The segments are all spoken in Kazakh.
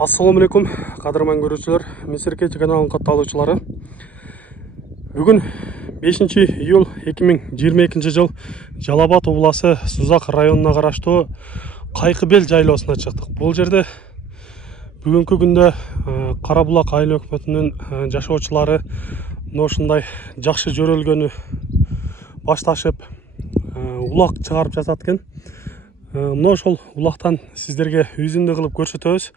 Ассаламу алейкум, қадырман көрушілер, Месеркеч каналының қатталушылары. Бүгін 5 июл 2022 жыл Жалабат облысы Сузақ районына қарашты Қайқыбел жайлаусына шықтық. Бұл жерде бүгінгі күнде Қарабұлақ айыл өкіметінің жашаушылары ошындай жақсы жөрелгені башташып улақ шығарып жасаткен. Мына ошол улақтан сіздерге үзінді қылып көрсөтөбүз.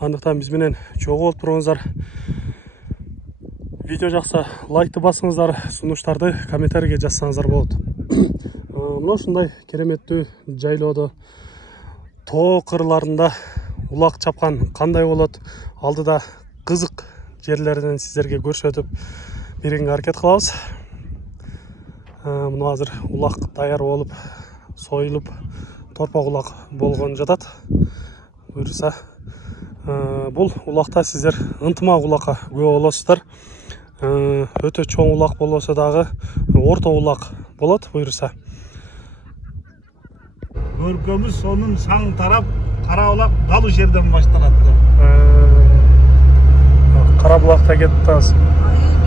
Андықтан бізменен чогуу болуп туруңуздар. Видео жақса лайкты басыңыздар, сунуштарды комментарийге жазсаңыздар болот. Мына ушундай кереметтүү жайлоодо тоо кырларында улак чапкан кандай болот? Алдыда кызык жерлерден сіздерге көрсөтүп берүүгө аракет кылабыз. Мына азыр улак даяр болуп, союлуп, торпак улак болгон жатат. Буюрса, бул улакта сиздер ынтымак улакка күбө болосуздар. Өтө чоң улак болбосо дагы орто улак болот. Буюрса, көркөмүз сонун саң тарап, кара улак далу жерден башталат. Карабулакта кетип атабыз.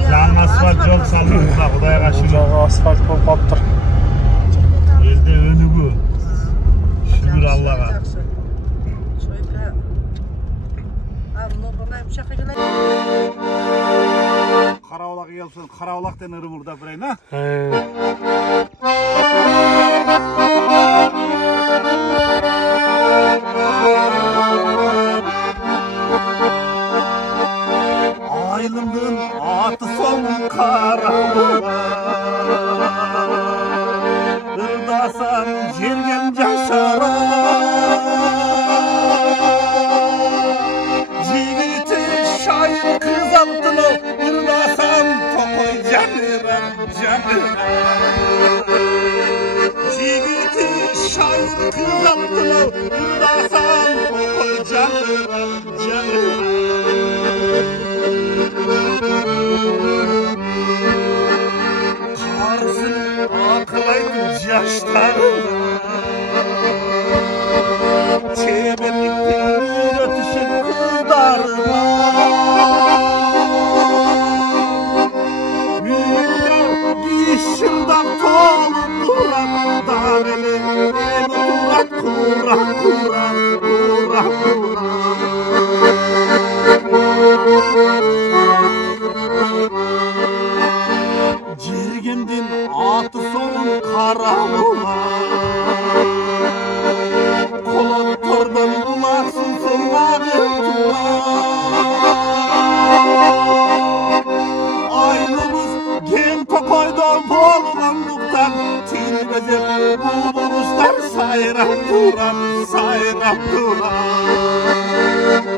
Жаңы асфальт жол салынды, Кудайга шүгүр. Асфальт болуп калыптыр. Элде өнүгүү. Шүгүр Аллага. Кара улак келсин, кара улактан ырымырдап берейин, а? Айылымдын аты соң кара улак. Ырдасам жерген жашара. Жигити шайыр кыз алтынау, ырдасам токой жанырам, жанырам. Жигити шайыр кыз алтынау, ырдасам токой жанырам, жанырам. Karısın akılaydı yaşlarına, çemenlikten ötüşün kızlarına. Mühürler giyişinden tolup duran, dareli en oturak kurak kurak, kurak kurak. Jirgendin atı soğun kara ulak. Kolottordan bulaksın soğağı tuğak. Aynımız gen tokoydan bolğanlıktan tilbezep buluşlar sayrap duran, sayrap duran.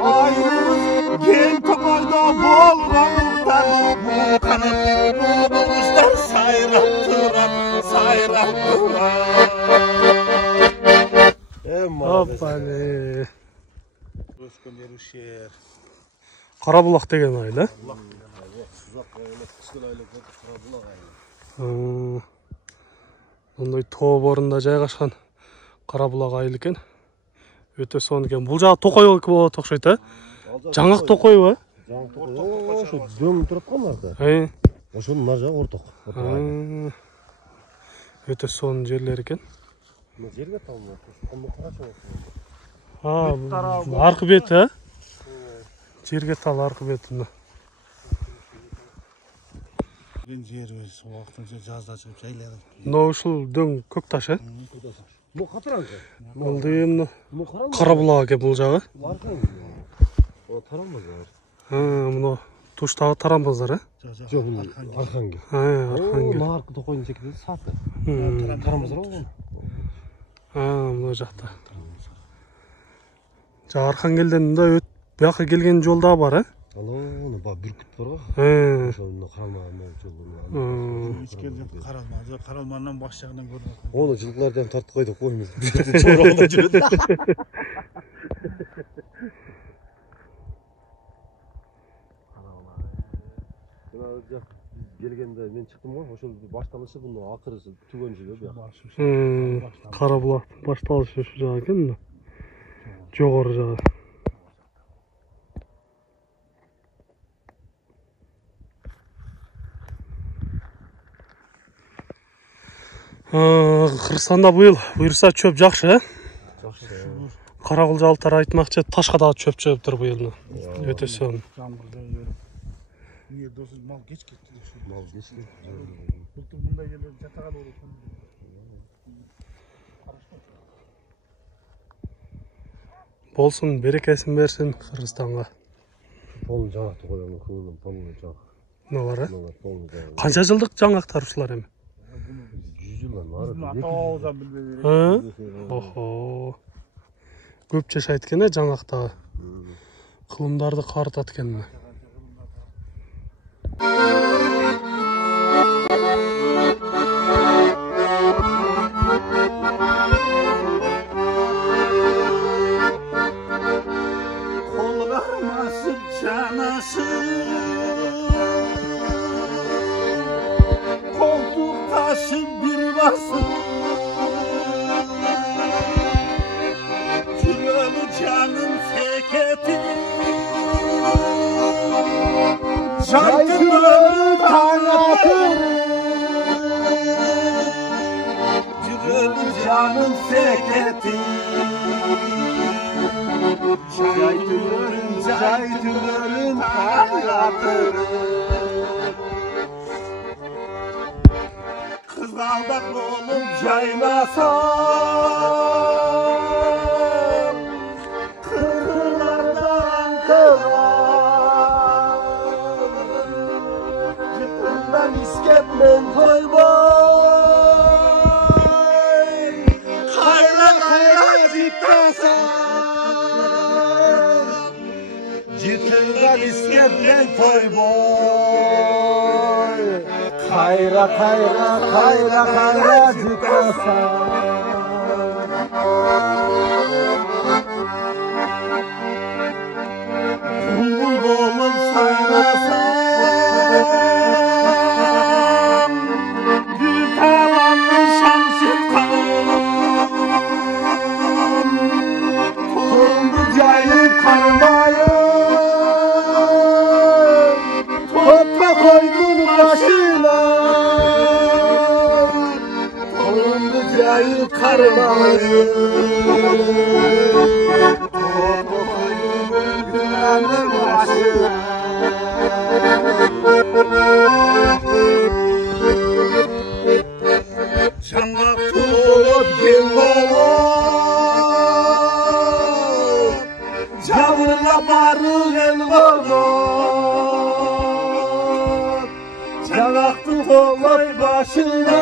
Aynımız gen tokoydan bolğanlıktan bulkanıp buluşlar sayrap duran, sayrap duran. Hoppale. Өскендер ушер. Карабулак деген айыл, э? Сузак айылы, кышкы айылы, Карабулак айылы. Мындай тоо борунда жайгашкан Карабулак айыл экен. Өтө сонун экен. Бул жагы Токой болот окшойт, э? Жаңак Токойбу, э? Жаңы Токой. Ошо дөң турат го нарда. Ошонун нар жагы орток. Өтө сонун жерлер экен. Жерге талмак. Кандай карачы. Аркы бети, э? Жерге тал аркы бетинде. Мен жерибиз убактын жазда чыгып жайлады. Мына ушул дөң көк таш, э? Бул катыраңчы. Бул эми Карабулак экен бул жагы. О, тарамбаздар. Мына туштагы тарамбаздар, э? Жок, Архангел. Архангел. Мына аркы Токойдун чекиде саты. Тарамбаздар го. Мына жакта. Архангелден мындай бияка келген жол да бар, э? Аны ба бүркүт бар го. Ошону каралмаган жолу. Ичкелден каралмады. Каралмандан баш жагынан көрүнөт. Оны жылкылардан тартып койдук коймуз. Чорогунда жүрөт. Келгенде мен чыктым го, ошол башталышы бунун акырысы түгөнчү бу. Карабулактын башталышы ушу жак экен. Жогору жагы. Кыргызстанда быйыл буюрса чөп жакшы, Жакшы. Каракул жалыктар айтмакчы, ташка дагы чөп чыгыптыр быйыл. Өтө сонун. Niye dostum mal geç gitti. Mal geçti. Bultum bunda gelir yatağa doğru. Болсун, берекесин берсин Кыргызстанга. Полный жаңақты қойамын, көңілім полный жаңақ. Налар, Полный жаңақ. Канча жылдык жаңактар ушулар эми? 100 жылдан ары. Атауыздан білбей. Охо. Көп жашайт экен жаңактагы. Кылымдарды картат экен. Kolgamasın canasın, koltuk taşı bir basın, Cürölü canın seketi, Şarkıları tanıtır, Cürölü canın seketi. Caytırın hayatını, Kızgaldak olup caylasam, Kırlardan kırar, Cıtından iskepmen koyboy, Kayra kayra cıttasam, Cıtından iskepmen koyboy, Kayra kayra kayra kayra cıttasam. Kumbul bolup sayrasam, bir talanlı şansın kalım, Torundu cayıp karmayım, Topla koydun başına, Torundu cayıp karmayım, Topla koydun günenin başına. Şangak tuğup gel olup, Cavırla barı el olup, Şangak tuğup başına,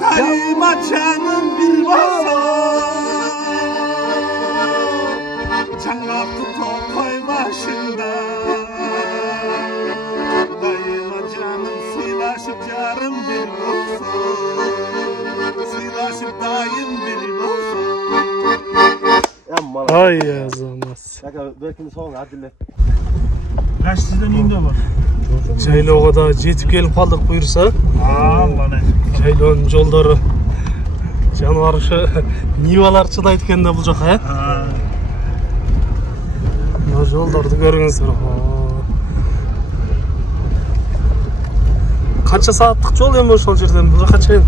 Daima canım bir basar, Şangak tuğup başında, Daima canım silaşıp yarım bir olsun, Silaşıp daim bir olsun. Amma. Ay yazamaz. Kanka belki soğuk adille. Kaç sizden indi olur? Жайлоого да жетип келип калдык буюрса. Allah'ın Жайлоонун жолдору жаныбар ушу нивалар чыдайт экен да бул жака, э? Мына жолдорду көрүңүздөр. Канча сааттык жол эми ошол жерден бул жака чейин?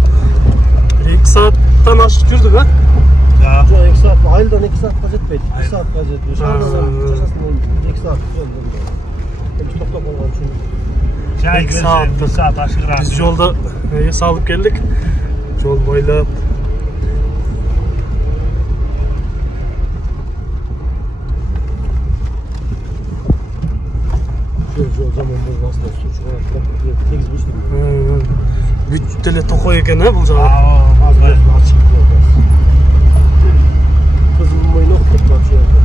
2 сааттан ашык жүрдүк, э? Ya. Жоқ, 2 saat, айылдан 2 saatқа жетпейді. 1 saatқа жетпейді. Шағырдан жасасынан 2 saat жол. Biz тоқтап қалған үшін. Çay 2 verse saatlik. 1 saat aşırı. Biz жолду салып келдик. Жол бойлап. Жол жаман болғасында су шығарады. Тегіз бұштым. Бүт деле токой экен, э, бул жагы. Azgay. Açık yolda. Kızılmoynoq деп башылады.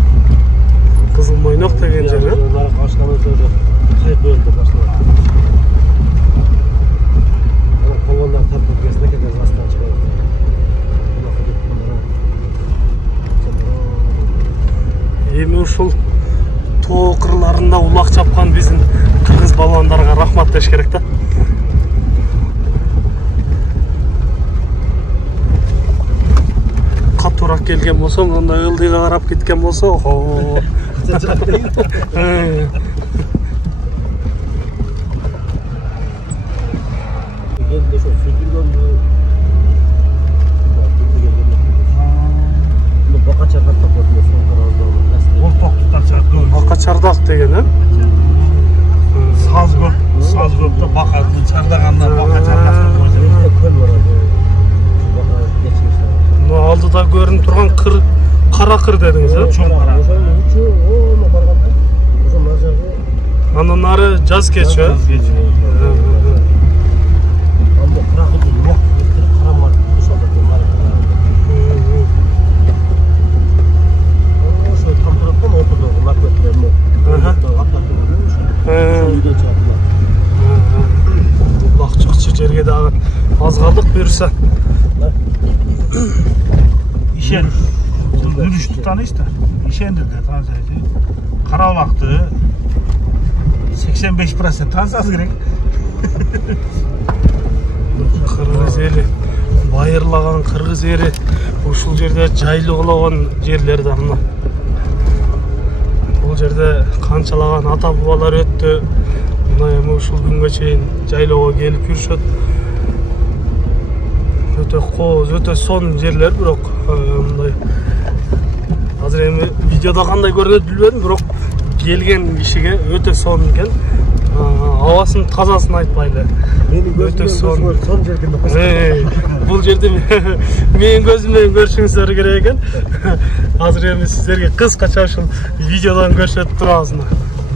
Кызылмойнок деген жер, э? Нарық ашқанын сөйлеп, қайық бөлді башылады. Ана қолғандар тапып кезінде келген жастан шығады. Эми ушул тоо кырларында улак чапкан биздин кыргыз балбандарга рахмат деш керек да. Катуураак келген болсо, мындай ылдыйга карап кеткен болсо, охо. Geldi şu чардак деген, Saz көп да бака чардаганда бака чардак. Көл бар. Бака geçmişte. Мына алдыда көрүнүп турган кара кыр дедиңиз, Чоң кара. Onu barganda. Ошо мына жагы Андан ары жаз кечи, анда кыракыт жок. Карамар ошолдо бар. Ошо тамтыраттан ортодогу макбеттерни. Үйдө чапылат. Улак чыкчы жерге дагы аз калдык буюрса. Ишен. Жүрүштү таанышты. Ишендирди таанышты. Карабулакты 85% таанышасыз керек. Кыргыз эли, байырлаган кыргыз эли ушул жерде жайлоологон жерлер да мына. Бул жерде канчалаган ата бабалар өттү. Мына эми ушул күнгө чейин жайлоого келип жүрүшөт. Өтө кооз, өтө сонун жерлер, бирок мындай азыр эми видеодо кандай көрүнөт билбедим, бирок келген кишиге өтө сонун экен. Абасын тазасын айтпайлы. Өтө сонун. Бул жерде менин көзүм менен көрүшүңүздөр керек экен. Азыр эми сиздерге кыскача ушул видеодон көрсөтүп турабыз.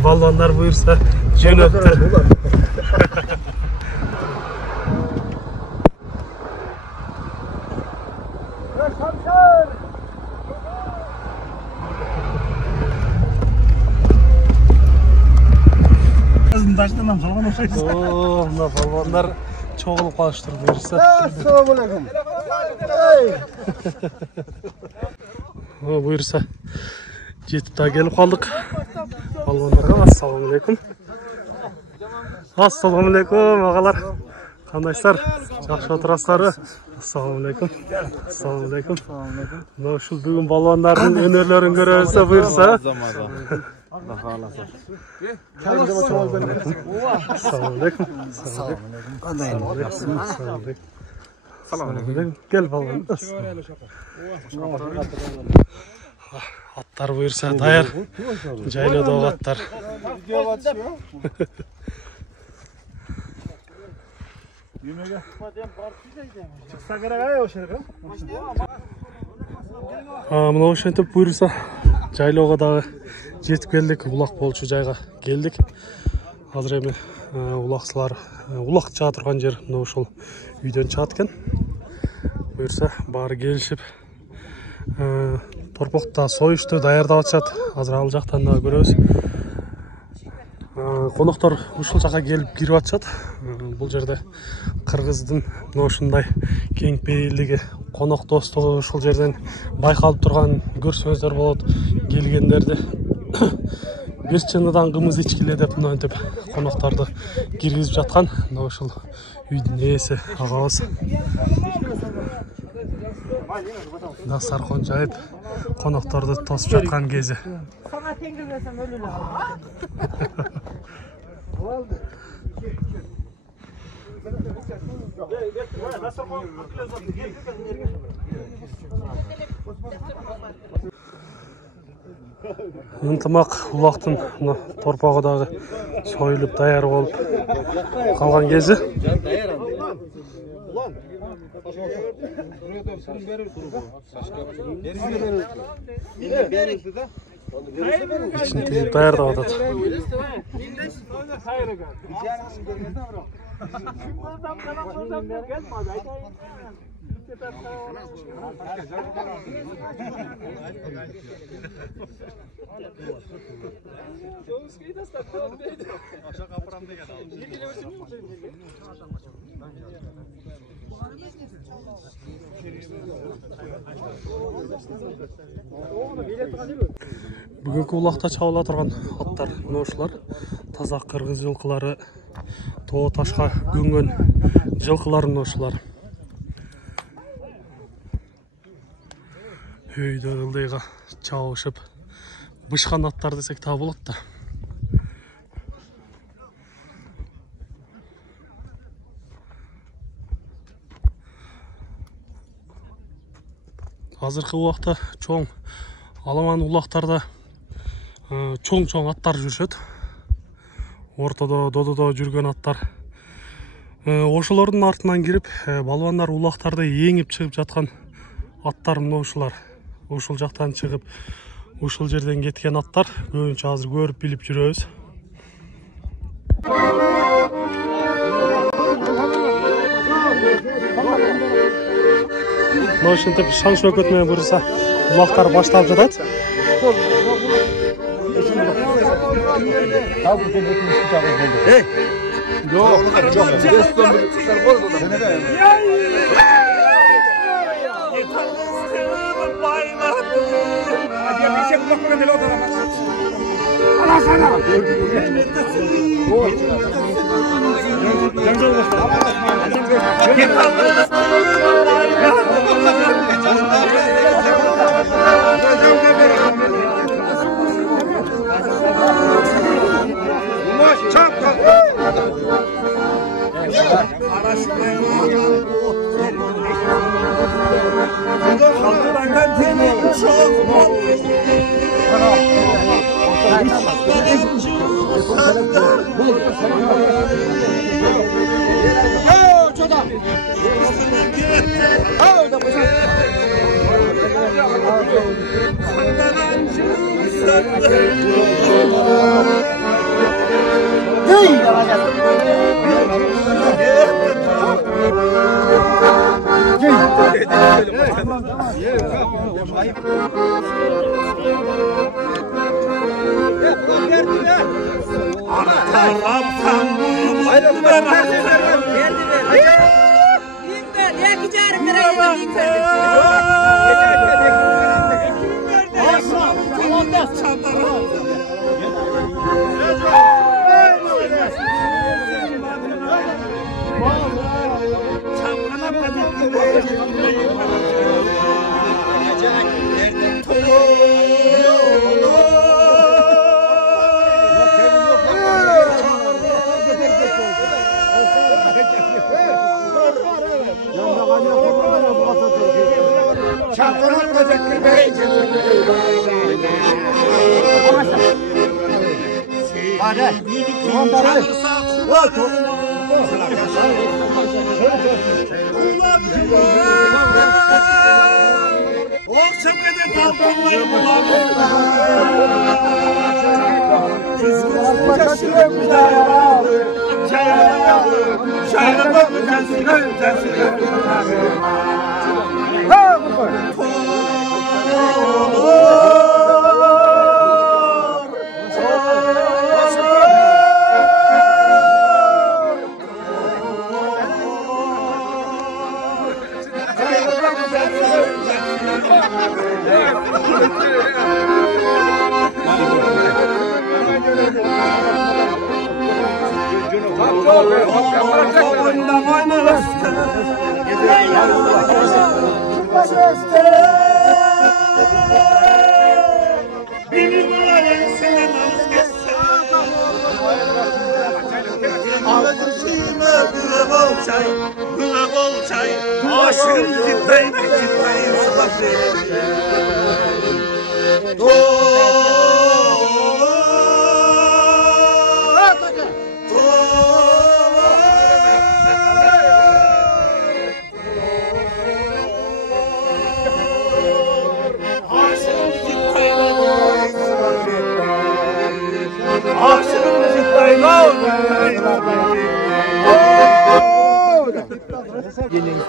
Балдандар буюрса жөнөттүр. Taştan salgın olsaydı. Мына балбандар чогулуп калыштыр буюрса. Assalamu alaikum. Буюрса жетип да келип калдык. Балбандарга ассаламу алейкум. Ассаламу алейкум агалар. Кандайсыздар? Жакшы отурасыздарбы? Ассаламу алейкум. Ассаламу алейкум. Мына ушул бүгүн балбандардын өнөрлөрүн көрөбүз буюрса. Ассаламу алейкум. Ассаламу алейкум. Gel балбан. Аттар буюрса даяр. Жайлоодогу аттар. Мына ошентип буюрса жайлоого дагы жетип келдик. Улак болчу жайга келдик. Азыр эми улакчылар улак чыга турган жер мына ушул үйдөн чыгат экен. Буюрса баары келишип торпокто союшту даярдап атышат. Азыр ал жактан да көрөбүз. Коноктор ушул жака келип кирип атышат. Бул жерде кыргыздын мына ушундай кең пейилдиги, конок достугу ушул жерден байкалып турган көрсөңүздөр болот. Келгендерди бир чыныдан кымыз ичкиле деп мынтип конокторду киргизип жаткан. Мына ушул үйдүн ээси агабыз. Дастаркан жайып конокторду тосуп жаткан кези. Sana tengil versem ölürler. Ынтымак улактын торпогу дагы союлуп даяр болуп калган кези. İçini teyip dayardap atат. Бүгүнкү улакта чабыла турган аттар мына ушулар. Таза кыргыз жылкылары, тоо ташка көңгөн жылкылар мына ушулар. Өйдө ылдыйга чабышып бышкан аттар десек та болот да. Азыркы убакта чоң аламан улактарда чоң аттар жүрүшөт. Ортодо, дододо жүргөн аттар. Ошолордун артынан кирип, балбандар улактарды еңип чыгып жаткан аттар мына ушулар. Ушул жактан чыгып, ушул жерден кеткен аттар көбүнчө азыр көрүп билип жүрөбүз. Мына ушинтип шаң шөкөт менен буюрса улактар башталып жатат.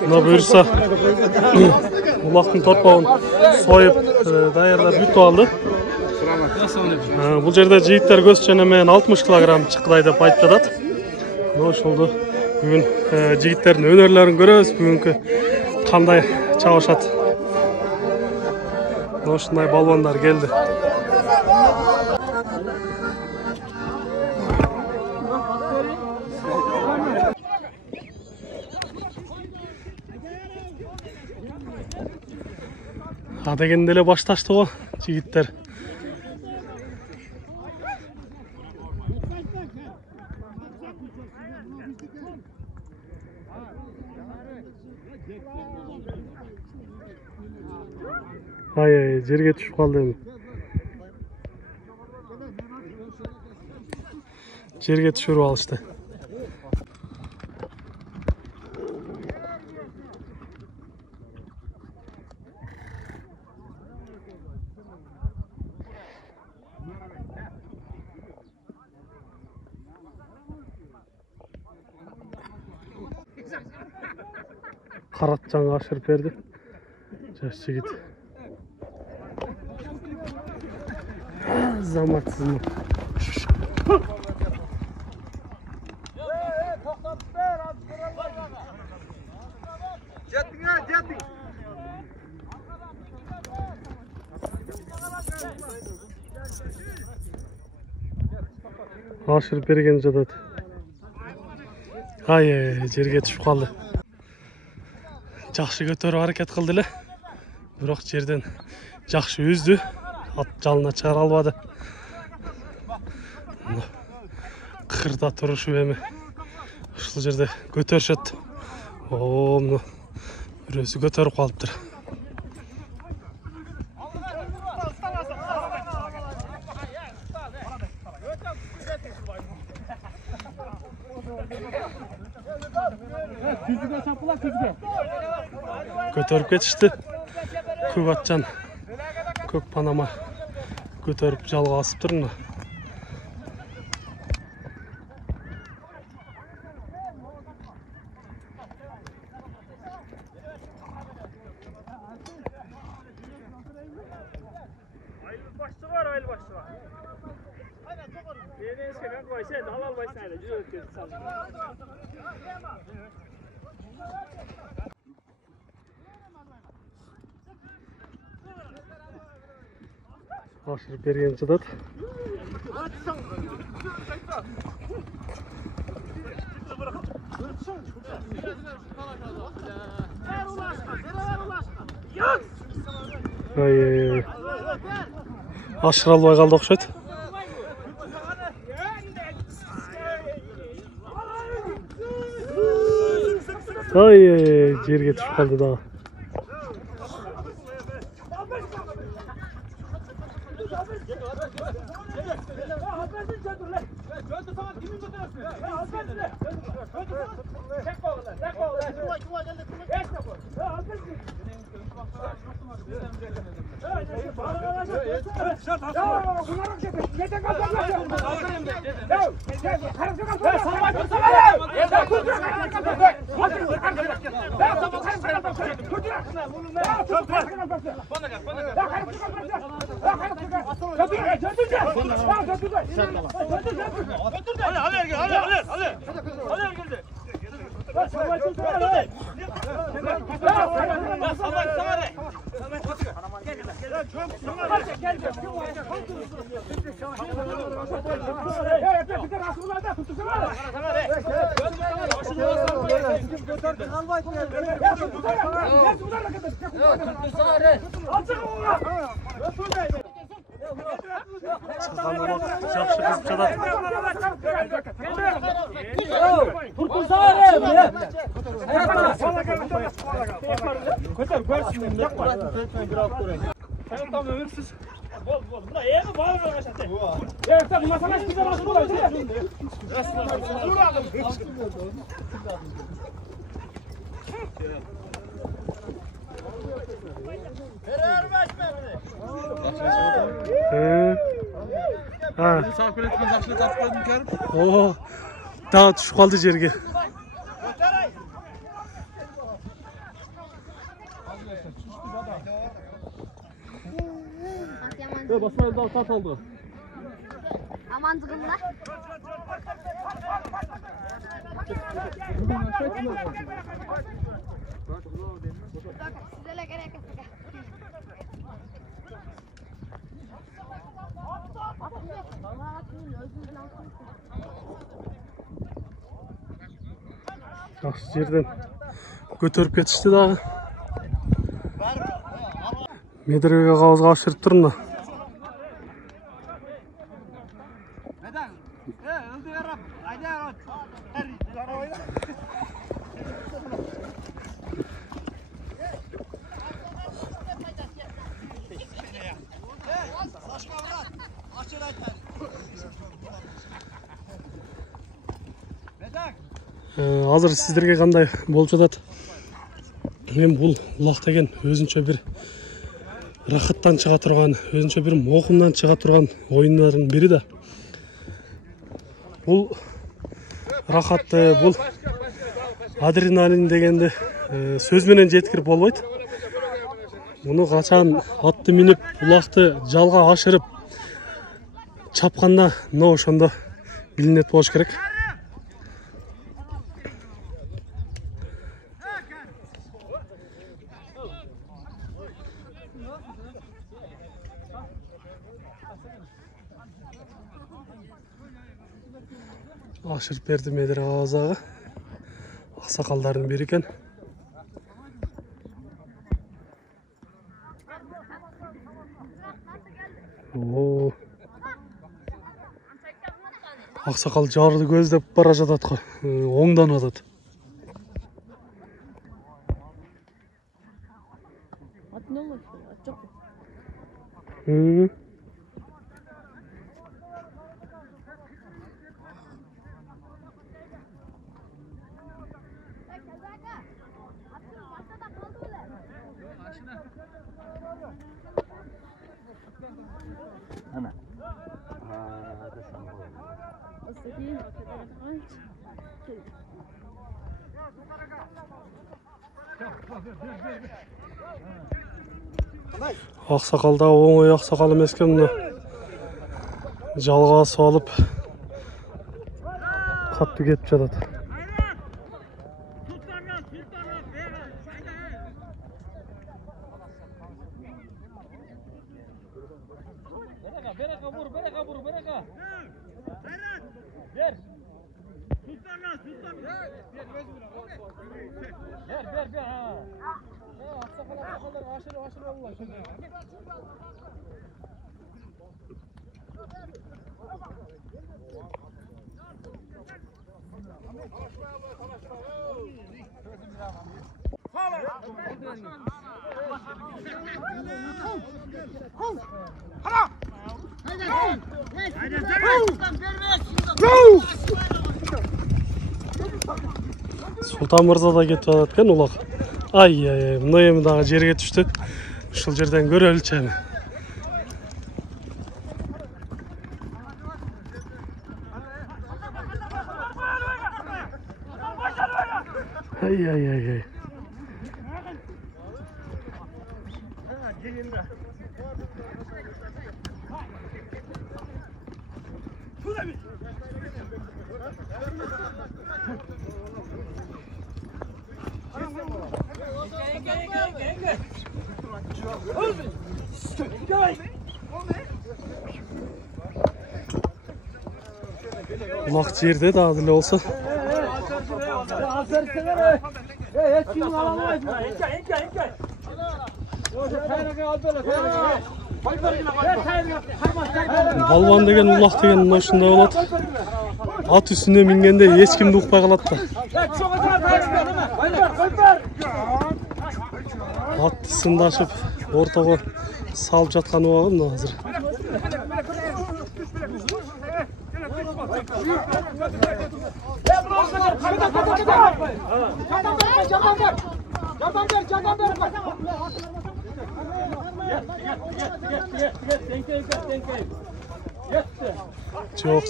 Мына буюрса улактын торпогун союп даярдап бүтүп алды. Бул жерде жигиттер көз чене менен 60 килограмм чыккыдай деп айтып жатат. Мына ошолду бүгүн жигиттердин өнөрлөрүн көрөбүз. Бүгүнкү кандай чабышат. Мына ушундай балбандар келди. Дегенде эле башташты го жигиттер. Ай, жерге түшүп калды эми. жерге түшіріп алышты. Qaratjanға ашырып берді. Жас жігіт. Заматсыз мı? Ашырып берген жатады. Ай, жерге түшіп қалды. Жақсы көтеріп hareket қылды эле. Бирок жерден жақсы үзді. Ат жалына чыгара албады. Кырда турушуп эми ушул жерде көтөрүшөт. Мына бирөөсү көтөрүп калыптыр. Көтөрүп кетишти. Көк атчан, көк панама көтөрүп жалга асыптыр мына. Ашырып берген жатат. Ай. Ашыра албай калды окшойт. Ай, жерге түшүп калды дагы. Daha düşüp kaldı жерге. Basmayı da tat oldu. Amancığımla. Sizlere gerek yok. Жақсы жерден көтеріп кетішті дағы. Медреге қауызға ашырып тұр мына. Азыр сиздерге кандай болуп жатат? Мен бул улак деген өзүнчө бир рахаттан чыга турган, өзүнчө бир мокумдан чыга турган оюндардын бири да. Бул рахатты, бул адреналин дегенди сөз менен жеткирип болбойт. Муну качан атты минип, улакты жалга ашырып чапканда мына ошондо билинет болуш керек. Ашырып берди Медер Агазагы. Аксакалдардын бири экен. Аксакал жарды көздөп бара жатат го. Оңдонуп атат. Аксакал да оңой аксакал эмес экен, мына жалга асып алып катты кетип жатат. Султан Мырза да кетип атат экен улак. Ай, мына эми дагы жерге түштү. Ушул жерден көрөлүчү эми. Ай. Улак жерде дагы деле болсо. Балбан деген улак деген мына ушундай болот. Ат үстүнө мингенде эч кимди укпай калат да. Атты сындашып ортого салып жаткан убагы мына азыр.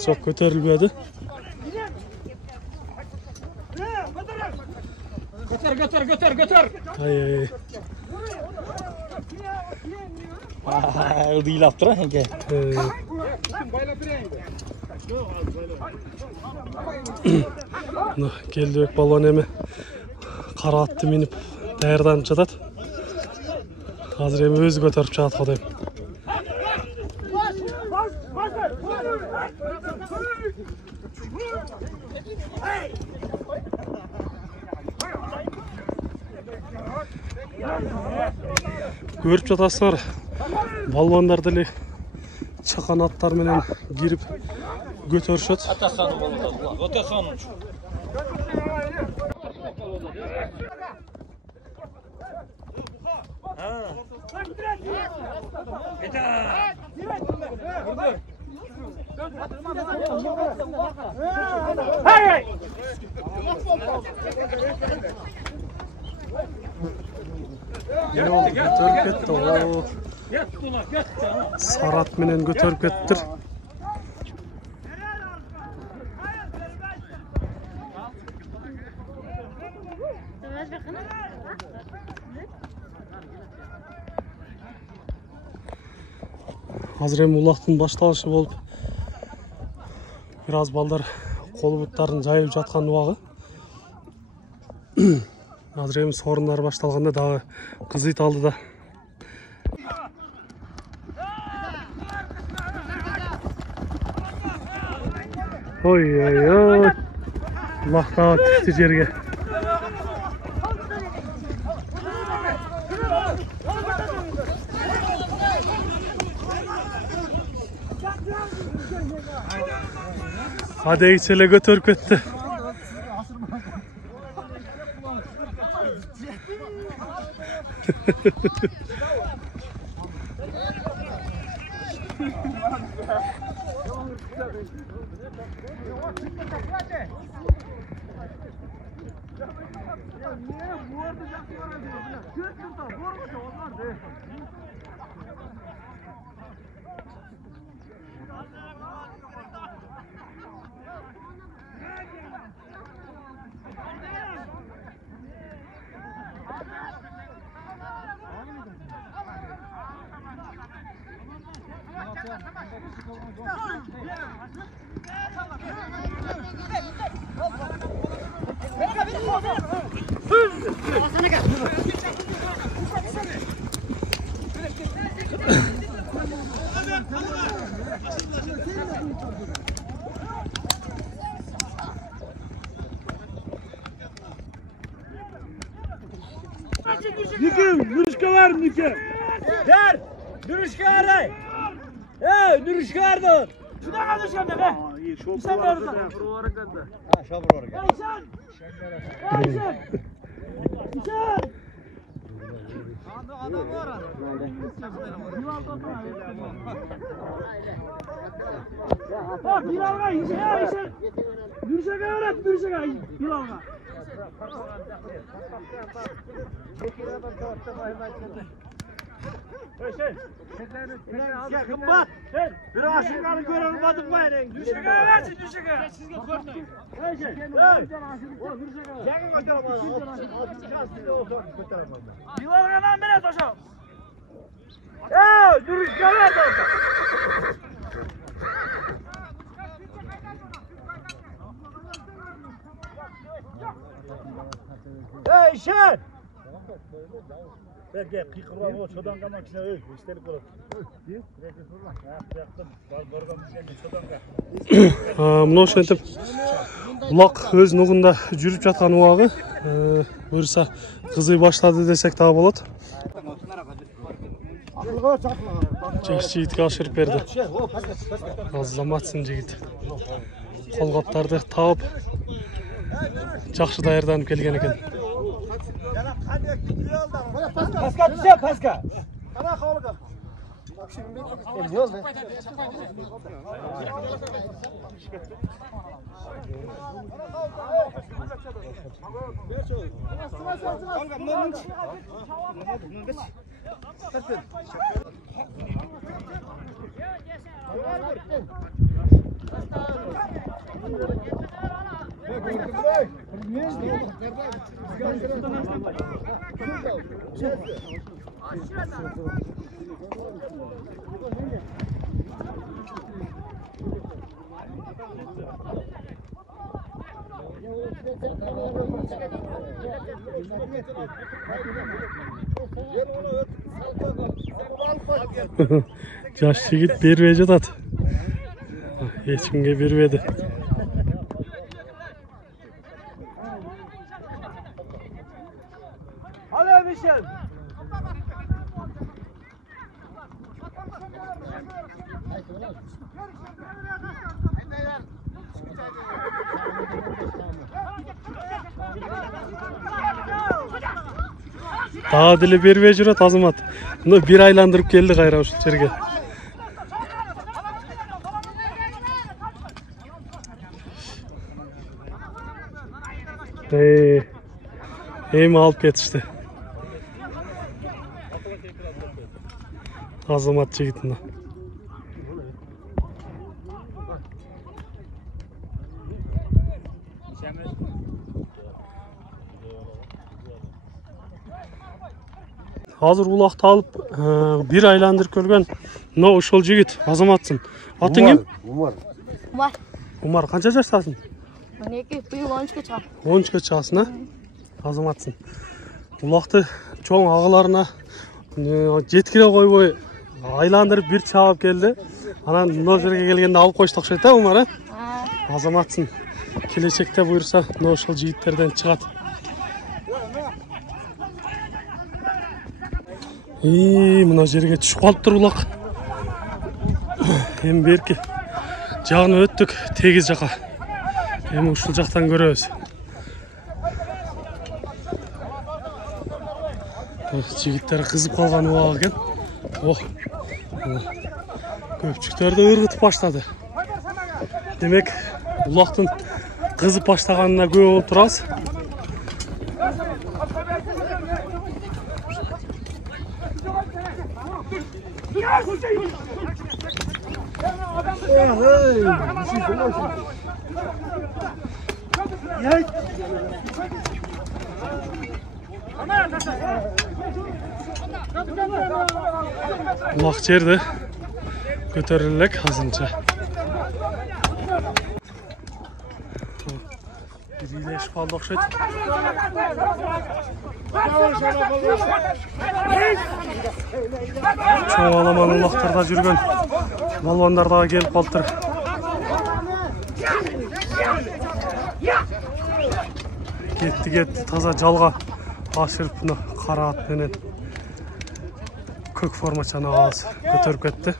Çok көтөрүлбөдү. Götür. Ay. Ыдыйлап тура энке. Келдибек балбан эми кара атты минип даярданып жатат. Азыр эми өзү көтөрүп чыгат го дейм. Көрүп жатасыздар, балбандар деле чакан аттар менен кирип көтөрүшөт. Атасаны болот. Атасаны. Götürüp ketdi. O Sarat menen götürüp kettir. Hazır эми улактын башталышы болуп, бир аз балдар кол буттарын жайып жаткан убагы. Азыр эми сорундар башталганда дагы кызыйт алдыда. Ой. Лактап түштү жерге. Adegişele götürüp etti. Nikim, Nuruşka var mı Nikim? Gel! Nuruşka arayın! Nuruşka arayın! Şuna kaldı şimdi be. İyi, şu buralarda. Ha, şabır gel. Adam var. Bak Bilal'a işe. Nuruşka öğret, Nuruşka Bilal'a. Yakınma. Bir aşıkları görülmedik mi? Nuruşka versin Nuruşka. Yakın götüremem. Bilal'dan biraz aşağı. Nuruşka versin. Şen! Gel, kıyıkırlar o çodan kamak içine öl, istelik olur. Мына ошентип улак өз нугунда жүрүп жаткан убагы буюрса кызый баштады десек дагы болот. Жеш жигитке ашырып берди. Азаматсың жигит. Колгаптарды таап жакшы даярданып келген экен. Paska düşe paska. Ana kavga. Ne oldu? Жаш жигит бербей жатат. Эч кимге бербеди. Hadi Michel. Daha dili berбей жүрөт Азамат. Муну бир айландырып келди кайра ушул жерге. Эми алып кетишти. Азамат жигитине. Азыр улакты алып, бир айландырып көргөн мына ошол жигит Азаматсың. Атың ким? Умар. Умар, канча жаштасың? 12, быйыл 13-ке чыгам. 13-ке чыгасың, а? Азаматсың. Улакты чоң агаларына жеткире койбой айландырып бир чабып келди. Анан мына жерге келгенде алып койушту окшойт, а, Умар, а? Азаматсың. Келечекте буйрса, мына ошол жигиттерден чыгат. Мына жерге түшүп калыптыр улак. Эми берки жагын өттүк тегиз жака. Эми ушул жактан көрөбүз. Жигиттер кызып калган убак экен. Көпчүктөрдү ыргытып баштады. Демек, улактын кызып баштаганына күбө болуп турабыз. Улак жерде көтөрүлөк азынча. Бийлешип калды окшойт. Чоң аламан улактарда жүргөн балбандар дагы келип калыптыр. Кетти таза жалга ашырып мына кара ат менен көк формачаны агабыз көтөрүп кетти.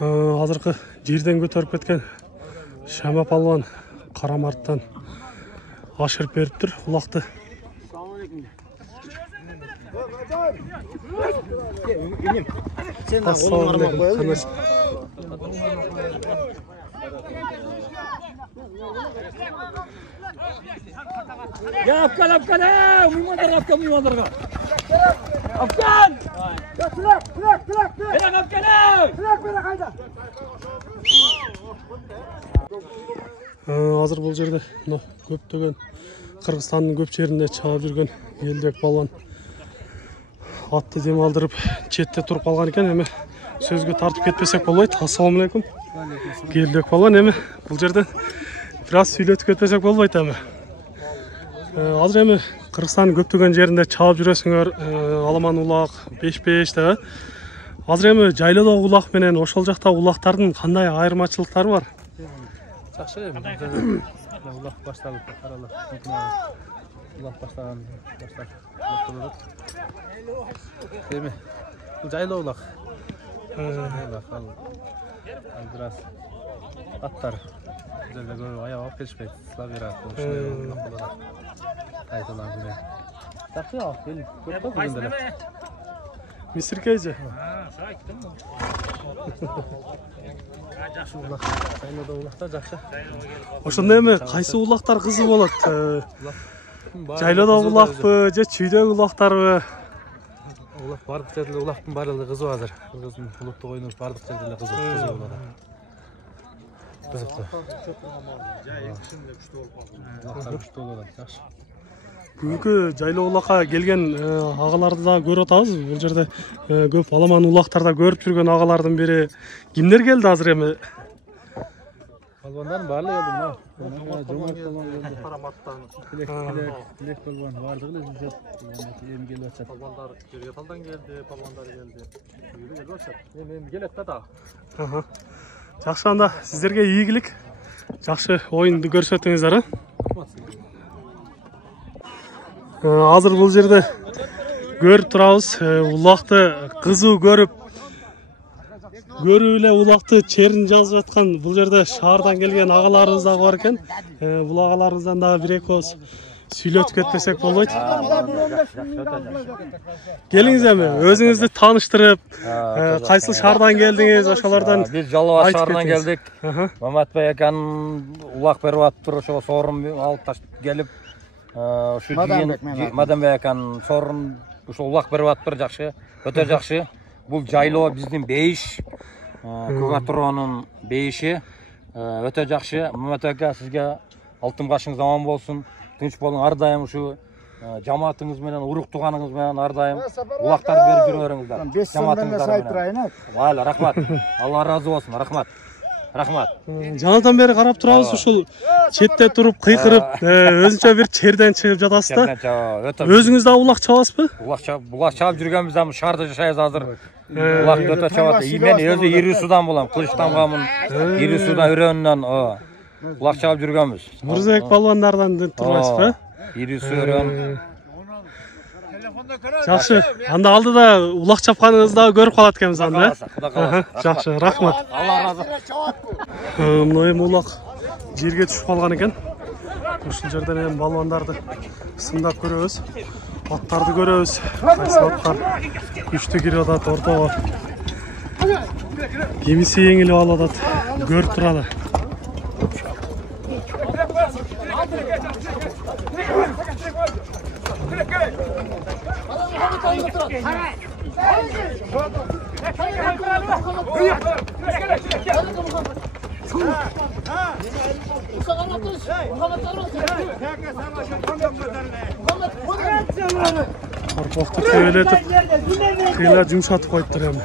Азыркы жерден көтөрүп кеткен Шама палван кара марттан ашырып бериптир улакты. Ya Afgan, uyumadarga. Afgan! Bırak Afgan'ı! Азыр бул жерде көптөгөн Кыргызстандын көп жеринде чаап жүргөн Элдек балбан атты дем алдырып четте туруп калган экен. Эми сөзгө тартып кетпесек болбойт. Ассалам алейкум. Элдек балбан, эми бул жерде бир аз сүйлөтүп кетпесек болбойт эми. Азыр эми Кыргызстандын көптөгөн жеринде чаап жүрөсүңөр, аламан улак, 5-5 деп. Азыр эми жайлоодогу улак менен ошол жакта улактардын кандай айырмачылыктары бар? Жакшы эми улак башталып каралып. Улак баштаган болот. Эми бул жайлоо улак. Бир аз аттар жерде көп аяк алып келишпейт. Славира айтылган күнү. Жакшы алып кел. Көп бүгүндө. Мисиркейже. Жакшы улак. Жайлоодо улактар жакшы. Ошондо эми кайсы улактар кызык болот? Жайлоодо улакпы же чүйдөгү улактарбы? Улак бардык жерде улактын баардыгы кызуу азыр. Кыргыздын улуттук оюну бардык жерде эле кызуу болот. Бүгүнкү жайлоо улакка келген агаларды да көрүп атабыз. Бул жерде көп аламан улактарда көрүп жүргөн агалардын бири кимдер келди азыр эми? Балбандардын баардыгы келди мына. Жомарт балбан келди. Караматтан. Билек балбан баардыгы эле жүрөт. Эми келип атат. Балбандар жерге талдан келди, балбандар келди. Бүгүн келип атат. Эми келет да. Жакшы, анда сиздерге ийгилик. Жакшы оюнду көрсөтүңүздөр. Азыр бул жерде көрүп турабыз, улакты кызуу көрүп эле улакты черин жазып аткан бул жерде шаардан келген агаларыбыз дагы бар экен. Бул агаларыбыздан дагы бир экөөбүз Süйлötүп кетпесек болбойт. Келиңиз эми өзүңүздү тааныштырып, кайсыл шаардан келдиңиз, ошолордон. Биз Жалал Абад шаарынан келдик. Маматбай аканын улак берип атыптыр, ошого сорун алып ташып келип, ушу Мадамбек аканын сорун ушу улак берип атыптыр, жакшы, өтө жакшы. Бул жайлоо биздин бейиш, Көкатуронун бейиши өтө жакшы. Маматбек ака, сизге алтын башыңыз аман болсун. Тынч болуң, ар дайым ушу жамаатыңыз менен, урук тууганыңыз менен ар дайым улактарды берип жүрө бериңиздер. Жамаатыңыздар менен. Вайла, рахмат. Алла разы болсун, рахмат. Рахмат. Жанадан бери карап турабыз, ушул четте туруп кыйкырып, өзүнчө бир черден чыгып жатасыз да. Өзүңүз да улак чабасызбы? Улак чабып жүргөнбүз, ам шаарда жашайбыз азыр. Улак өтө чабат. Мен өзү Ири суудан болом, Кылыч тамгамын. Ири суудан өрөөнүнөн улак чабып жүргөнбүз. Мырзабек балбандардан турбайсызбы? Ири суу өрөөн. Жакшы. Анда алдыда улак чапканыңызды да көрүп калат экенбиз анда. Жакшы, рахмат. Алла разы. Мына эми улак жерге түшүп калган экен. Ушул жерден эми балбандарды сындап көрөбүз. Аттарды көрөбүз. Кайсы аттар күчтүү кирип атат ортого. Кимиси эңилип алып атат. Көрүп туралы. Карпокту тебелетип, кыйла жумшатып коюптур эми.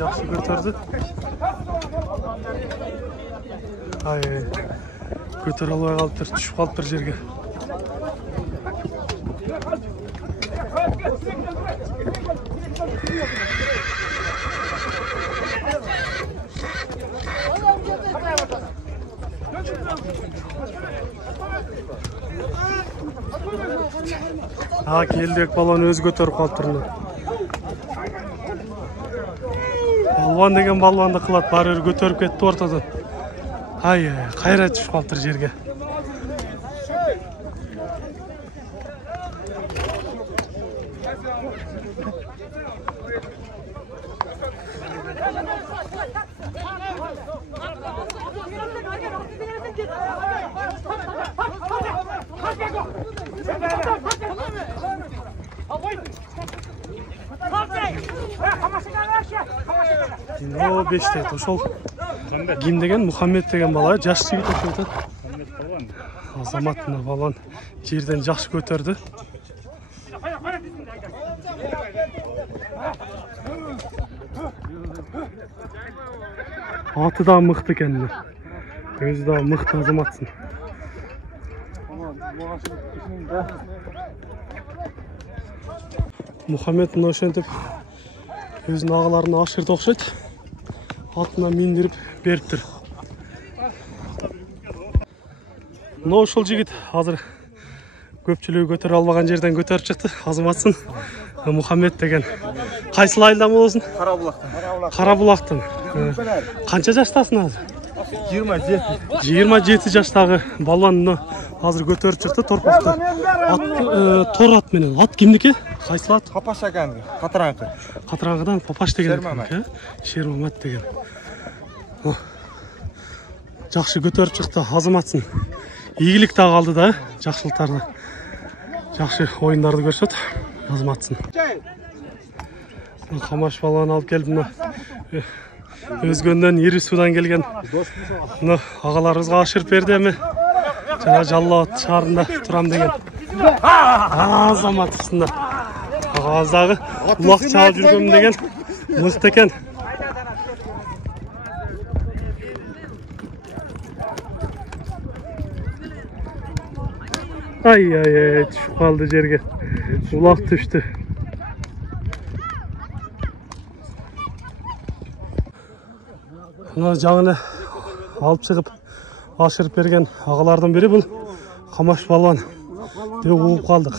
Жақсы көтерді. Ай, көтер албай қалыптыр, түшіп қалыптыр жерге. Келдек баланы өзі көтеріп қалыптыр. Балбан деген балбанды қылат, бары көтеріп кетті ортадан. Ай, қайра түшіп қалыптыр жерге. О, беште, ошол ким деген Мухаммед деген бала жаш жигит өтөт. Азаматына балан жерден жакшы көтөрдү. Аты да мыкты экен. Өзү да мыкты азаматсың. Мухаммед мына ошентип өзүнүн агаларына ашырды окшойт. Атына миндирип бериптир. Мына ошол жигит азыр көпчүлүгү көтөрө албаган жерден көтөрүп чыкты. Азаматсын Мухаммед деген. Кайсыл айылдан болосуң? Кара булактан. Канча жаштасың азыр? 27 жаштагы баланы азыр көтөрүп чыкты торпокто. Тор ат менен. Ат кимдики? Кайсыл ат? Папаш аканды, Катыраңкы. Катыраңкыдан Папаш деген. Шермамат деген. Жакшы көтөрүп чыкты Азаматсын. Ийгилик да калды да, жакшылыктарды. Жакшы оюндарды көрсөт Азаматсын. Камаш баланы алып келдим. Өзгөндөн ири суудан келген. Мына агаларыбызга ашырып берди эми. Жана Жалал Абад шаарында турам деген. Азаматсында. Агабыздагы улак чалып жүргөм деген мыкты экен. Ay düşüp kaldı жерге. Ulak düştü. Mına жаңыны алып чыгып ашырып берген агалардан бири бул Камаш балбан. Деп угуп калдык.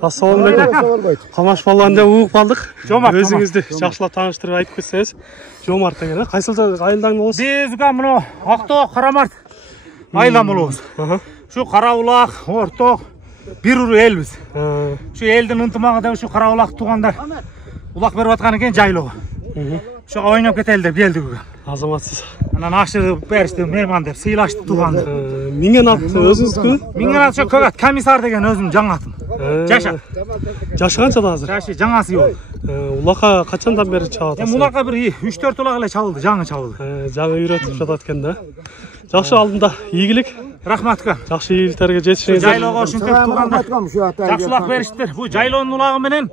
Ассалаумалейкум. Камаш балбан деп угуп калдык. Өзүңүздү жакшылап тааныштырып айтып кетсеңиз. Жомарт деген. Кайсыл айылдан болосуз? Биз мына Актоо Карамарт айылдан болобуз. Şu Карабулак, Орток, бир уру элбиз. Şu элдин ынтымагында şu Карабулак туугандар улак берип аткан экен жайлоого. Şu ойноп кетели деп келдик. Азаматсыз. Анан ашырып беришти, мейман деп сыйлашты тууганды. Миңен аты өзүңүзгү? Миңен аты Көкат комиссар деген өзүм жаңы атым. Жаша. Жашы канчада азыр? Жашы жаңасы жок. Улакка качандан бери чалып атасыз? Улакка бир 3-4 улак эле чалды, жаңы чалды. Жаңы үйрөтүп жатат экен да. Жакшы алдында ийгилик. Рахматка. Жакшы ийгиликтерге жетишиңиздер. Жайлоого ушинтип туугандар жакшылык бериштир. Бу жайлоонун улагы менен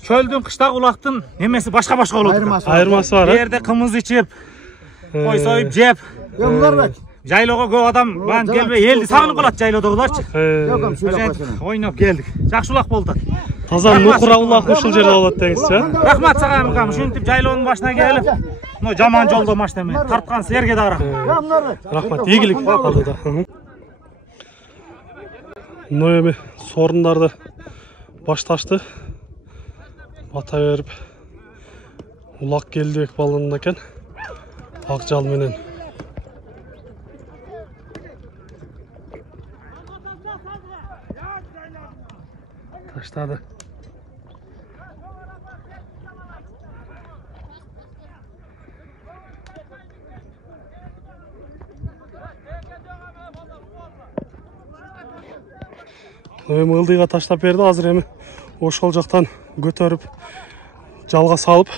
чөлдүн кыштагы улактын немеси башка болот. Айырмасы бар. Бу жерде кымыз ичип, кой союп жеп. Жайлоого көп адам бан келбей элди сагынып калат жайлоодогуларчы. Ойноп келдик. Жакшы улак болду. Таза нукура улак ушул жерде болот деңизчи. Рахмат сага мыкам. Ушинтип жайлоонун башына келип, мына жаман жолдо маштеме тарткан силерге да рахмат. Рахмат, ийгилик калды да. Мына эми сорундарды башташты. Бата берип улак келдик балынан экен. Ак жал менен. Таштады. Эми ылдыйга таштап берди. Азыр эми ошол жактан көтөрүп жалга салып,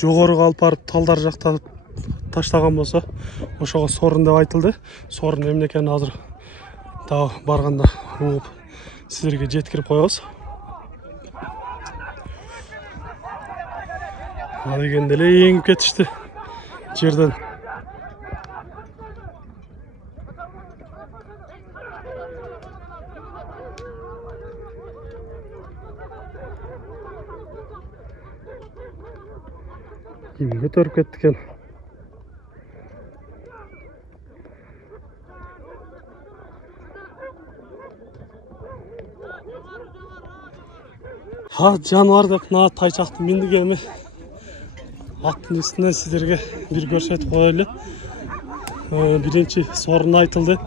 жогоруга алып барып талдар жакта таштаган болсо, ошого сорун деп айтылды. Сорун эмне экенин азыр дагы барганда угуп силерге жеткирип коебуз. Ал дегенде эле эңип кетишти жерден. Ким көтөрүп кетти экен? Жануар деп мына тайчакты миндик эми аттын үстүнө сиздерге бир көрсөтүп коелу. Биринчи сорун айтылды.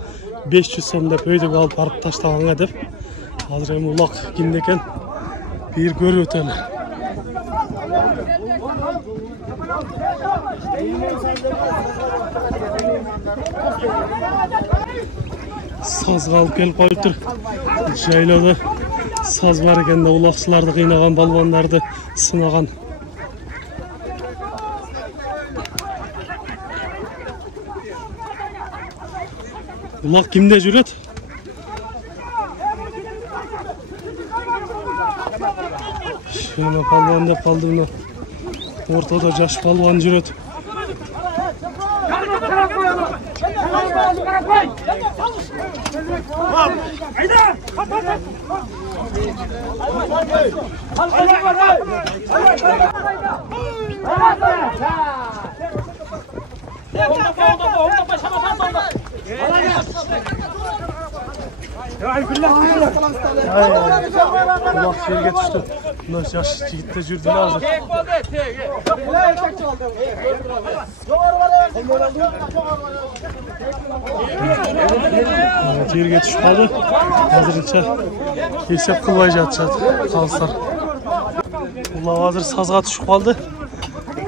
500 сом деп өйдөгө алып барып таштаганга деп. Азыр эми улак кимде экен? Бир көрүп өтөлү. Сазга алып келип коюптур. Жайлоодо саз бар экен да, улакчыларды кыйнаган, балбандарды сынаган. Улак кимде жүрөт? Шема палван деп калды мына. Ортодо жаш палван жүрөт. Ulak yerge düştü. Bunlar yaş jigitler жүрді hazır. Yerge düşüp kaldı. Hazırınca есеп kılmay жатышат қалыстар. Ulak hazır sazға düşüp kaldı.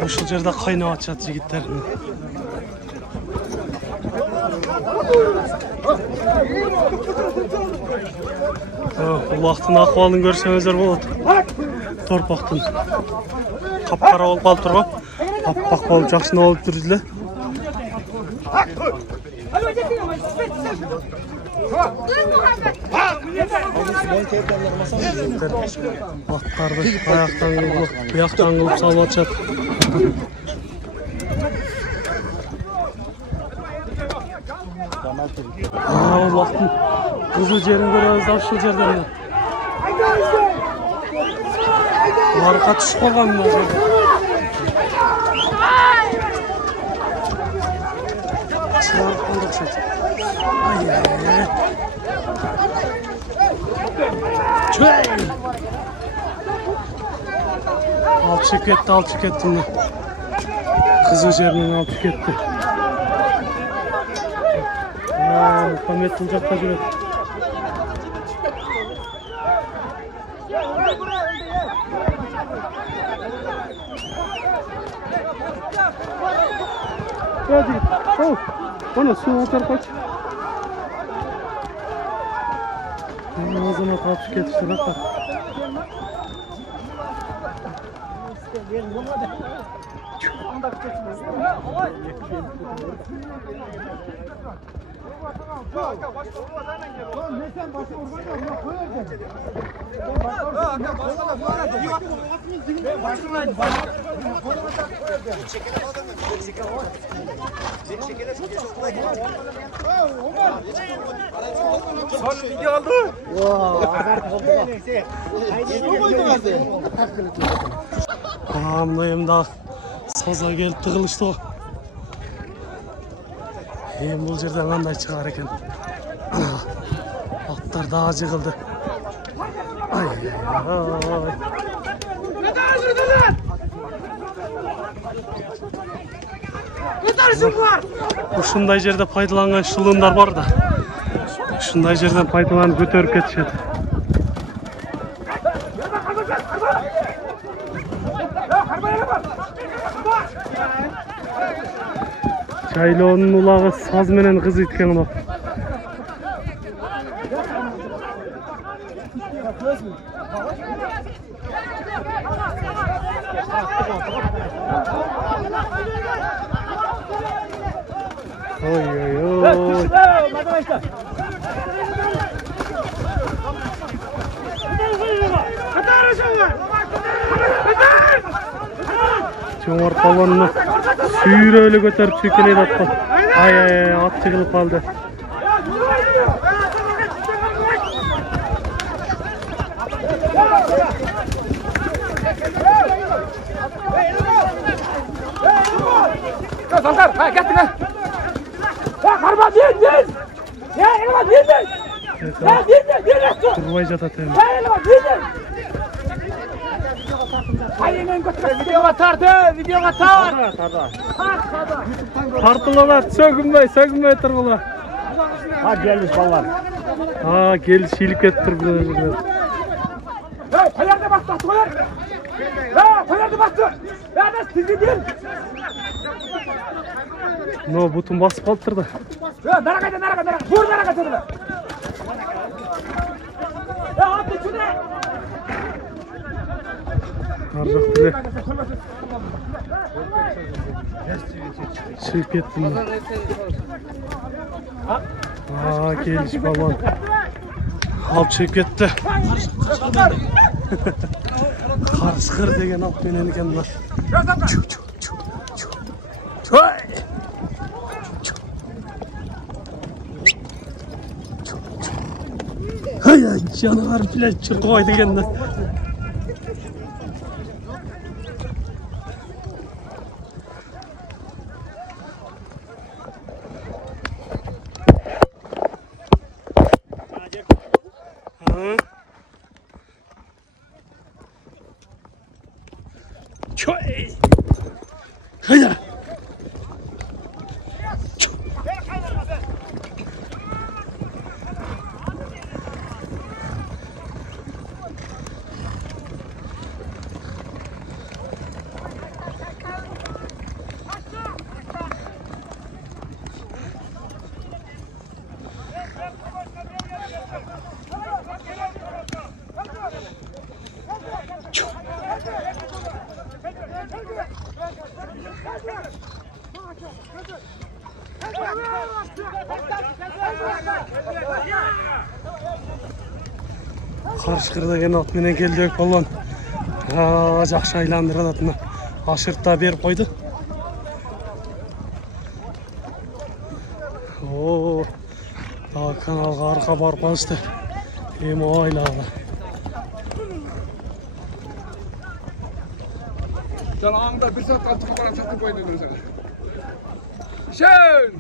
Ошол жерде кайнап атышат жигиттер. Улактын акыбалын көрсөңүздөр болот. Торпактын капкара болуп калып турган. Аппак болуп жакшына болуп жүрдү эле. Аттарды аяктан кылып, бияктан кылып салып атышат. Улактын кызыл жерин көрөбүз да ушул жерден. Арка түшүп калган мына жерде. Чыгарып калды окшойт. Алып чыгып кетти мына. Кызыл жеринен алып чыгып кетти. Muhammed bu жақта жүреді. Оны су отар қойшы. Азамат алып кетіпті рақат. Мына емді саза келіп тығылышты ғой. Бұл жерден қандай шығар екен. Аттар дағы жығылды. Ушундай жерде пайдаланған шылымдар бар да. Ушундай жерден пайдаланып көтеріп кетишет. Жайлоонун улагы саз менен кызыйт экен мына. Жоңар палонну сүйрөлө көтөрүп сүйкенейт атка. Ай, ат жыгылып калды. Saldar, gel. Karma değil. Ya elma değil. Ya değil. Turvay жатат эми. Ya elma değil. Aynen götür. Videoga tardı. Тартылалар, сөгүнбөй тургула. Gelmiş ballar. Келиш илип кетиптир бул жерде. Koyarda bastı, koyar. Koyarda bastı. Ya da sizi değil. No, butun basıp kalıптыр да. Nara. Vur nara kaçırdı. Ya attı şunu. Ар жакта эле. Чыгып кеттим. Келиш балон. Алып чыгып кетти. Карышкыр деген алып менен экен мына. Ай, жанагар билет чуркабай деген да. Hayda. Qarışqırda ген at менен келдік балон. Жақшы айландырылатыны ашыртта беріп қойды. О, каналға арқа барып қалышты. Ем ойлағы. Canağımda bir saat kaldı kapanan çaktım koydu böyle sana. Şön!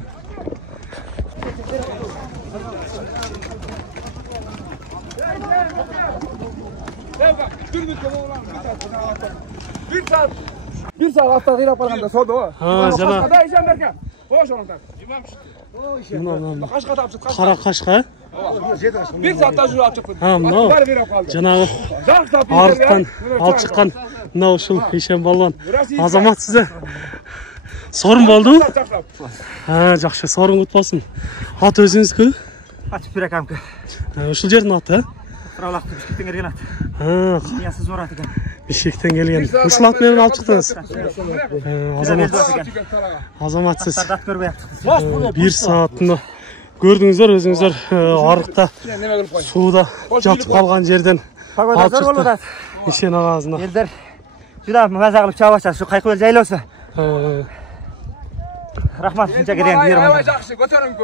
Bak, dur oğlan bir saat hafta değil yaparken sordu o. Ha, canım. Kaçkada işem derken. Hoş olun tak. Kaçka tapşıt kaçka. Қара қашқа? Bir saatte jüri açıktı. Ha, mынау. Жаңағы арықтан алып шыққан мынау ушул ишен балуан. Азамат сізді сорын болды ма? Жақсы, сорын ұтпасын. Ат өзіңіздікі? Ат Пиракамка. Ушул жердің аты, а? Қараулақты Бішкектен келген ат. Ясы зор ат екен. Бішкектен келген. Ушул ат менен алып шықтыңыз. Азамат сіз. Ат көрбей аттық. 1 саатында көрдіңіздер, өзіңіздер арықта суда жатып қалған жерден алып шықты. Ишен ағасына. Елдер жүра маза қылып чабып жатыр. Шу қайқы өл жайлаусы. Рахмат шынша керен Ayvay жақсы, көтеріңкі.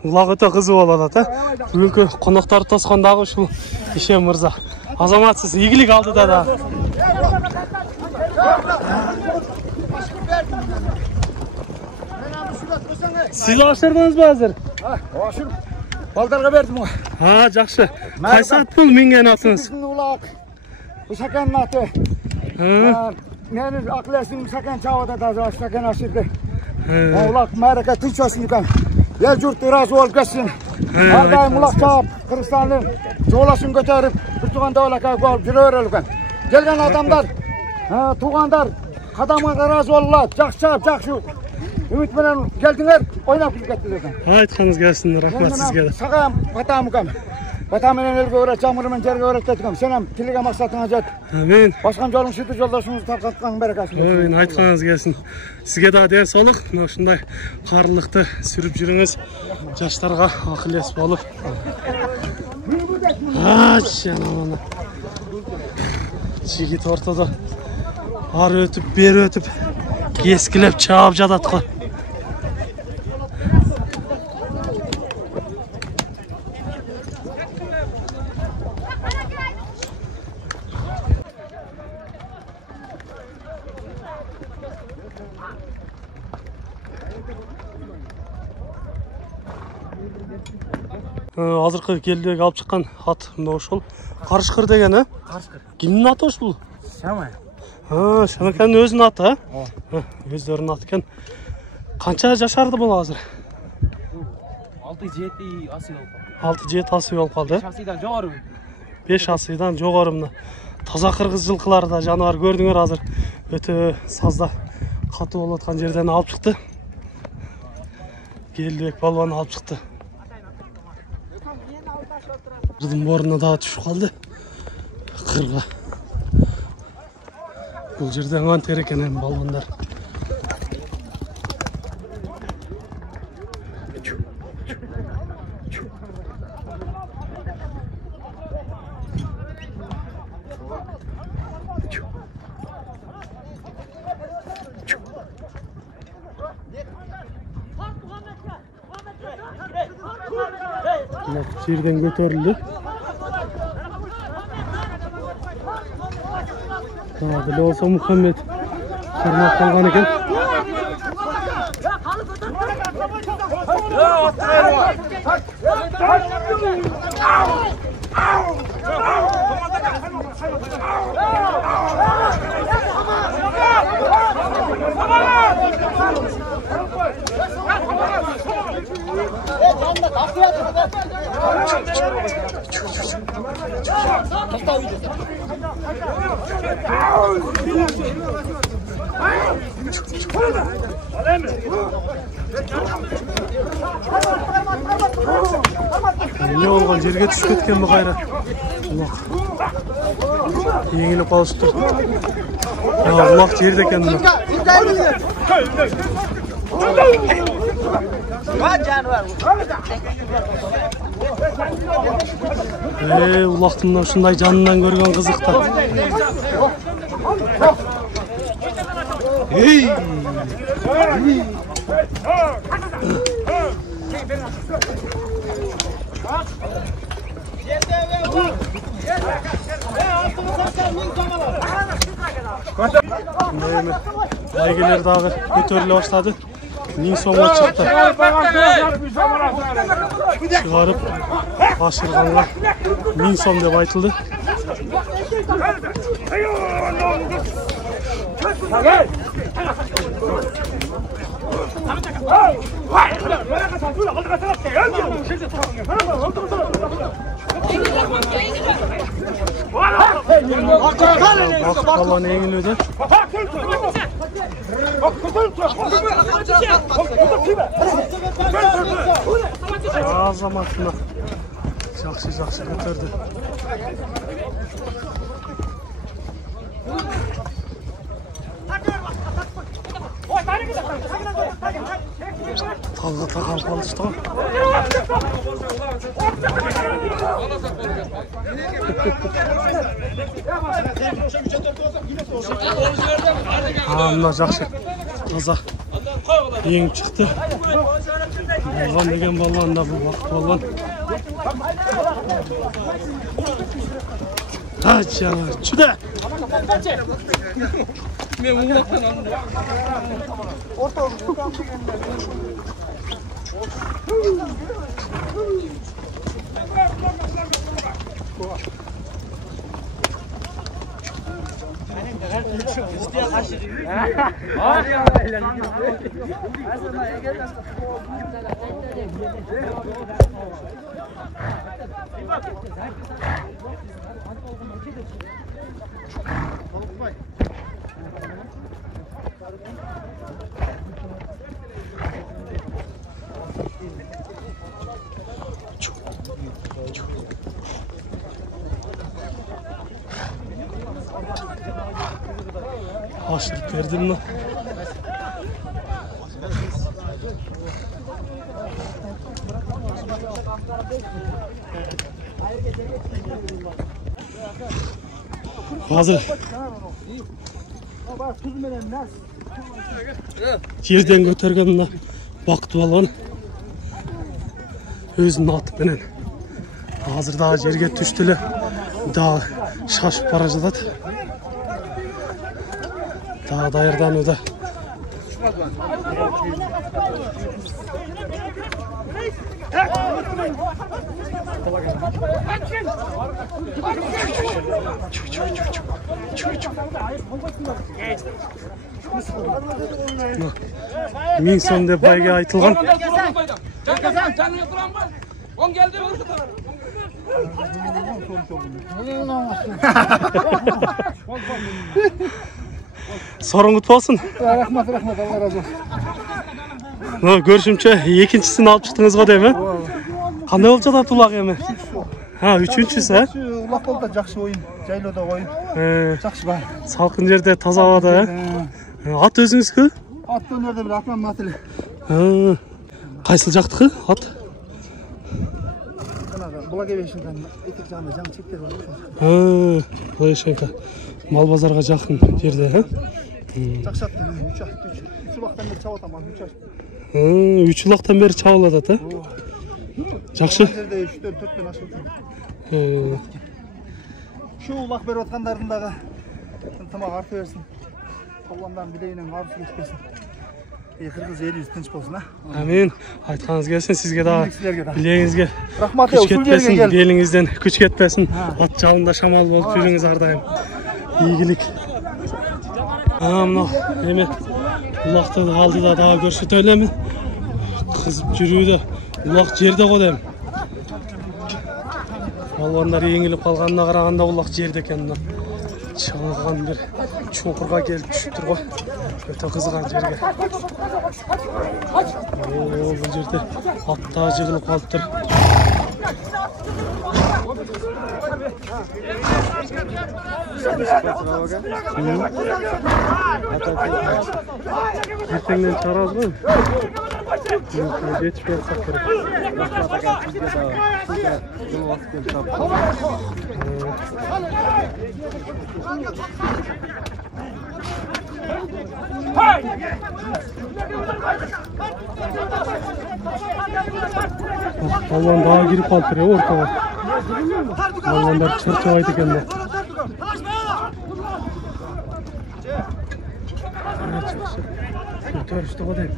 Улақ өте қызы болады, бүгінгі қонақтар тосқандағы ушул Ишен мырза. Азамат сіз игілік алды да. Siz aşırdınız mı hazır? Aşır. Baldarga verdim o. Жақсы. Қайсы ат бұл менген атыңыз? Ulak. Bu sakanın atı. Meni aklesin sakan çavada da sakan aşırdı. Ulak mereka tinç olsun yukan. El jurttu razı olup geçsin. Her daim ulak çağıp Kırgızistan'ın jolasını götürüp Turtuğan'da ulaka koyup yürüyor yukan. Gelgen adamlar, tuğandar, kadamına razı olurlar. Жақсы. Ümit bilen geldiler, oynap gittiler. Айтқаныңыз келсін, рахмат сізге де. Сағам батамыкам. Батамenen elge öğret, çamurымен жерге öğretетикам. Сенем тилеге мақсатыңа жет. Амин. Башкан жолуң шүті жолдошуңуз тарқатқан берекасын. Ой, айтқаныңыз келсін. Сізге де денсаулық, ушундай қарлықты сүріп жүріңіз. Жаштарға ақылес болып. Жанамана. Жигит ортада ары өтіп, бері өтіп, ескілеп чаап жатат қой. Азыркы келдегі алып шыққан ат мынау ушул. Қарышқыр деген, а? Қарышқыр. Кімнің аты ушул? Шамай. Шамайканын өзінің аты, а? Өздерінің аты екен. Қанша жашарды бұл азыр? 6-7 асый болып. 6-7 асый болып қалды. 5 асыйдан жоғары. 5 асыйдан жоғары мына. Таза қырғыз жылқылары да жануар көрдіңер азыр. Өте сазда қатты болып жатқан жерден алып шықты. Келдік балуан алып шықты. Қырдың борына да түшіп қалды. Қырға. Бұл жерден антер екен балуандар. Жерден көтерілді. Бұл болса Мұхаммед шырмақ қалған екен. Ne olgan жерге түшүп кеткенби кайра? Улак. Еңилип калышты. Улак жерде экен мына. Улактын мына ушундай жанынан көргөн кызыкта. Байгелер дагы көтөрүлө баштады. 1000 сомго чыкты. Чыгарып ашырганга 1000 сом деп айтылды. Баланы еңілуді. Азаматына жақсы көтерді. Талға тағалып қалышты ғой. Мына жақсы таза ең шықты. Болған деген балуан да бұл вақыт болған. Чүді! Мен ұлақтан алдым. Aşırı verdim lan. Hazır. Yerden götürgenine baktı olan özünün atı menen. Hazır daha yerge düştüler. Daha şaşıp barajadadı. Daha dayırdan öde. Min son deb bayga aytılgan. Sorun kutlu olsun. Rahmat, Allah razı olsun. Görüşümçe ikincisini alıp çıktınız mı değil mi? Qanday olacak da tulaq emi? Ha, üçüncüsü ha? Ulaq oldu da жақсы oyun, жайлоодо oyun. Жақсы бар. Salqın yerde таза havada ha? At özünüzkü? At önerde bir atman matili. Qayсыл жақтыкы at? Благовещенканың етек жағында жаңа чектер бар. Благовещенка. Мал базарға жақын жерде ha? Жақсы ат деген 3 ат, 3 улақтан бері чабып атам, 3 ат. 3 улақтан бері чабып атат, ha? Жақсы. Жерде 3-тен 4-тен ашып отыр. Şu ulaq berip atqandардың дағы ынтымақ арты берсін. Палуандардың білегінен арысы кетпесін. Қырғыз еліміз тыныш болсын, ha? Amin. Айтқаныңыз келсін, сізге да білегіңізге Рахмат, күш кетпесін, беліңізден күш кетпесін. Ат жалында шамал болып жүріңіз әрдайым. Игілік. Mına eме ulaqta aldı da daha көрсөтөлөмүн. Кызып жүрүүдө улак жерде го дейм. Балбандар еңилип калганына караганда улак жерде экен. Чаңган бир чуңкурга келип түшүптүр го. Өтө кызган жерге. Бул жерде аттаа жыгылып калыптыр. Ертеңден чыгарабыз го. Жетишпей атсак керек. Балбан daha girip калыптыр ортого. Балбандар чырчабайт экен да. Көтөрүштү го дейм.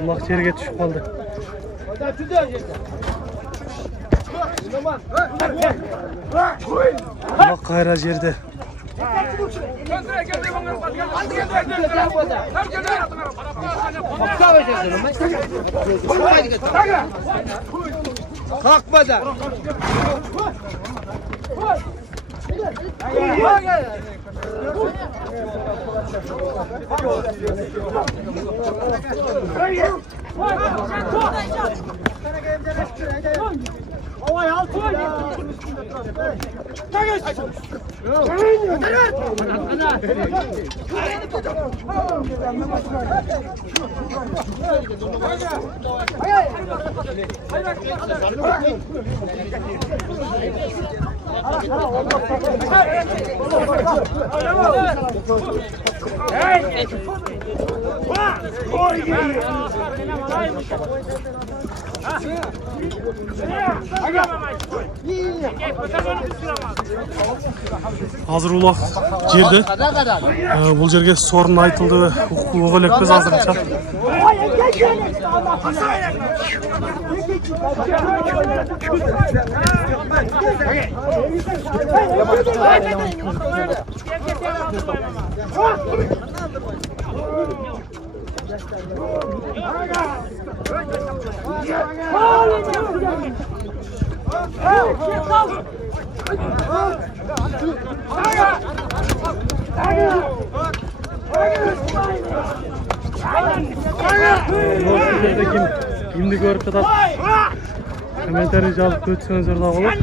Ulaq жерге түшүп калды. Ulaq кайра жерде. Kalkmadı. Азыр улак жерде. Бул жерге сорун айтылды. Укуга элекпиз азырынча. Kimdi görüp жатат? Комментарий жазып өтсеңіздер да болот.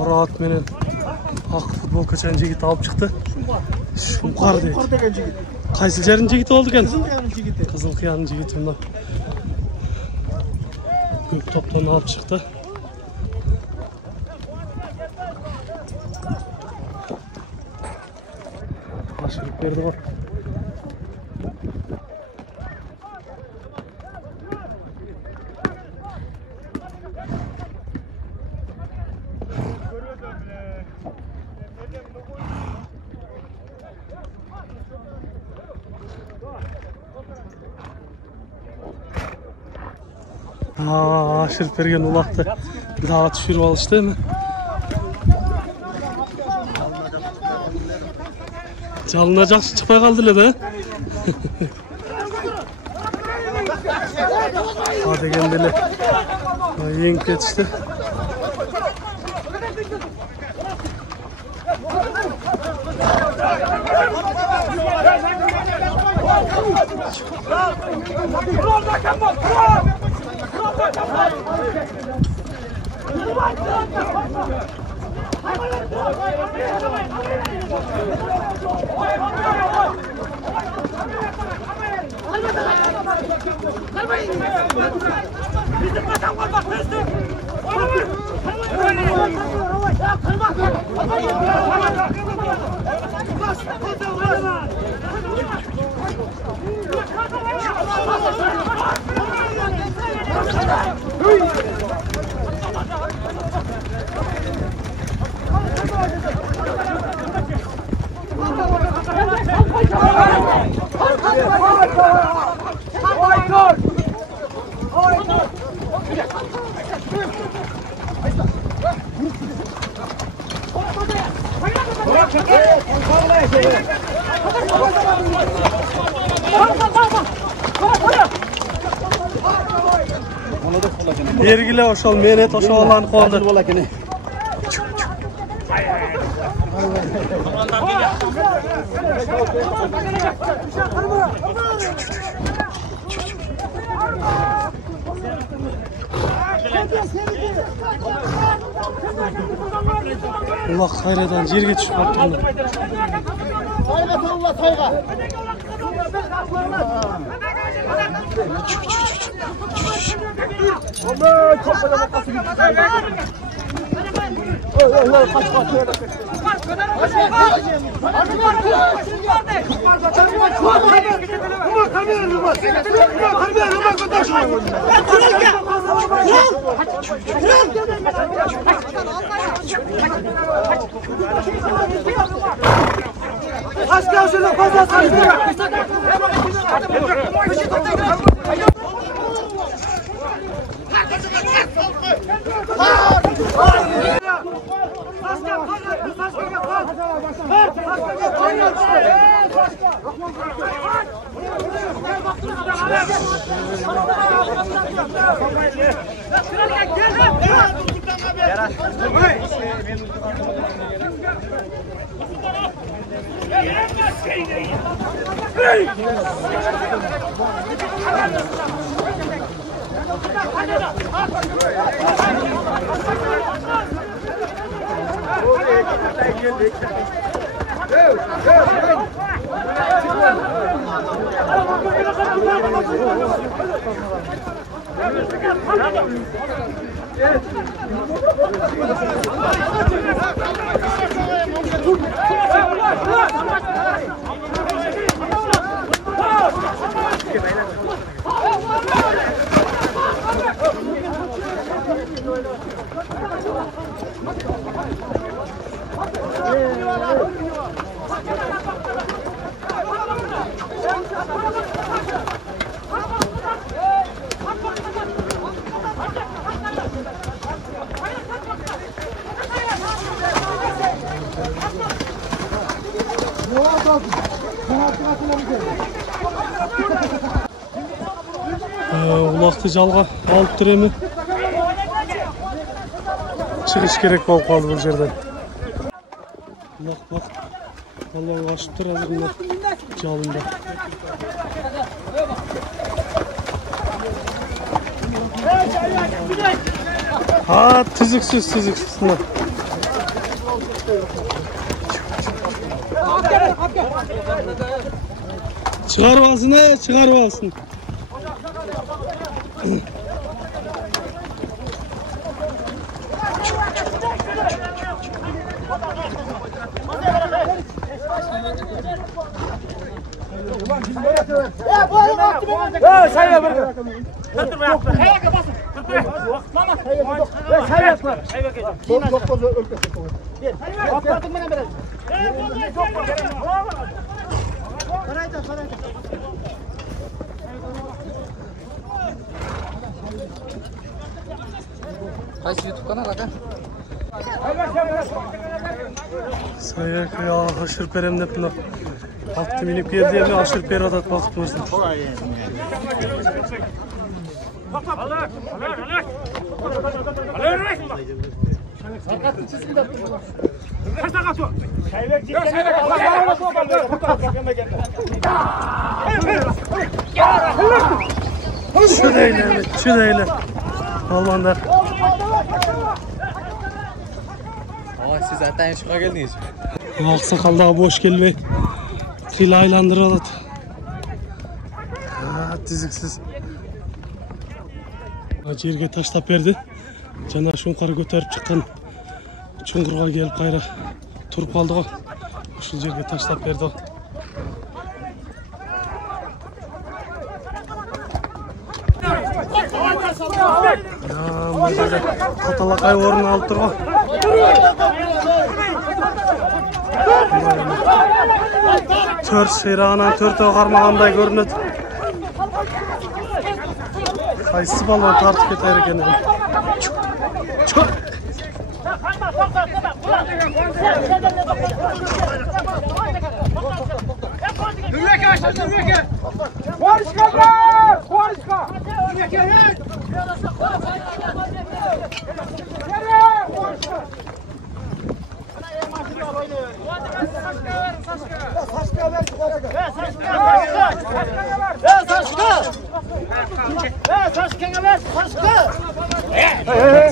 Rahat menen ак футболка чейин жигит алып чыкты. Шумкар дейт. Кайсы жердин жигити болду экен? Кызыл кыянын жигити мына. Көк топтон алып чыкты. Ашырып берди го. Ашырып берген улакты дагы түшүрүп алышты эми. Жалына жакшы чыкпай калды эле да. Дегенде эле эңип кетишти. Бергиле ошол менет ошолан колду. Улак кайрадан жерге түшүп калыптыр. Ulaқты жалға алып тұремі? Шығыш керек болып қалды бұл жерден. Улақ бақ. Балуан ашып тұр әзір мына жалында. Түзіксіз мына. Шығарып алсын, шығарып алсын. Qaysi YouTube kanal aka? Sayak ya aşırıp verem dep mına. Altı minip geldi emi aşırıp ver adat vakit olsun. Şudeyle. Almanlar. Siz zaten şuna geldiniz. Aksakaldağı boş gelmey. Kıyla aylandırı alat. Diziksiz. Жерге таштап берді. Жана шуңқары көтеріп шыққан чуңқырға келіп қайра тұрып қалды ғой. Ушул жерге таштап берді ғой. Мына жерде қаталақай орын алып тұр ғой. Төрт ширағынан төртеу қармағандай көрінеді. Qaysı balon tartib ketar ekan.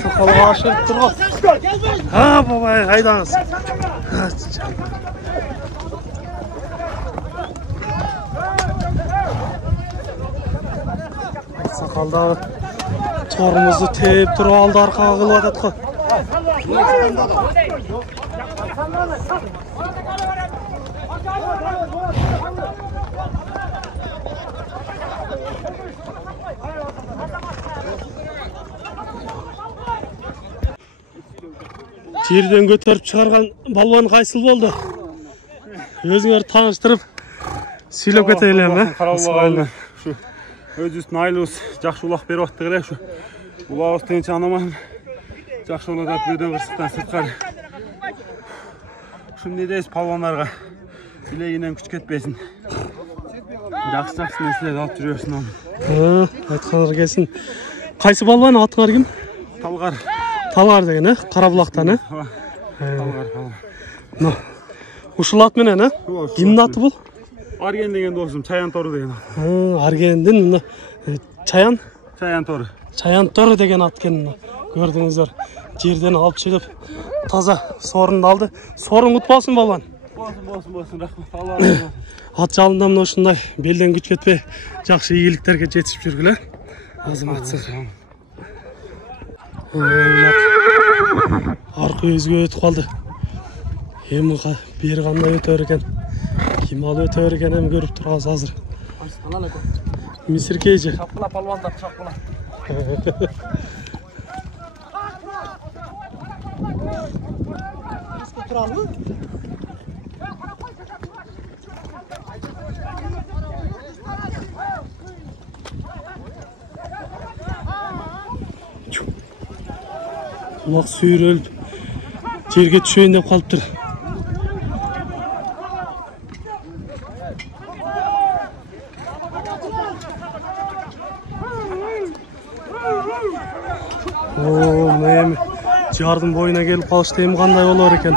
Sokalığa aşırıp durma. Ha baba haydanız. Sakaldağı torumuzu teyip durup aldı arkağa kılvat etki. Жерден көтеріп шығарған балуан қайсыл болды? Өзіңер таныштырып, сөйлеп кетейлем, Қараулағалына өзүбүздүн айлыбыз жакшы улак берип атты эле. Улабыз тынч анаман жакшы улатат бөдөн кырсыктан сырткары. Ушундай дейбиз палвандарга билегинен күч кетпесин. Жакшы нерселерди алып жүрөсүн. Айткандар келсин. Кайсы балуан атыңар ким? Талгар. Талгар деген, Карабулактан, Талгар. Ушул ат менен, кимдин аты бул? Арген деген досум, Чаян Тору деген. Аргендин Чаян? Чаян Тору. Чаян Тору деген ат экен. Көрдүңүздөр. Жерден алып чыгып, таза сорунду алды. Сорун кутпасын балуан. Болсын, рахмат. Ат жалында мына ушундай белден күч кетпей, жакшы ийгиликтерге жетишип жүргүлө. Азаматсыз. Аркы өзгө өтүп калды. Эми бери кандай өтөр экен? Ким ал өтөр экен эми көрүп турабыз азыр. Мисиркейжи. Чапкыла палвандар, чапкыла. Улак сүйрөлүп жерге түшөйүн деп калыптыр. эми жардын боюна келип калышты, эми кандай болор экен?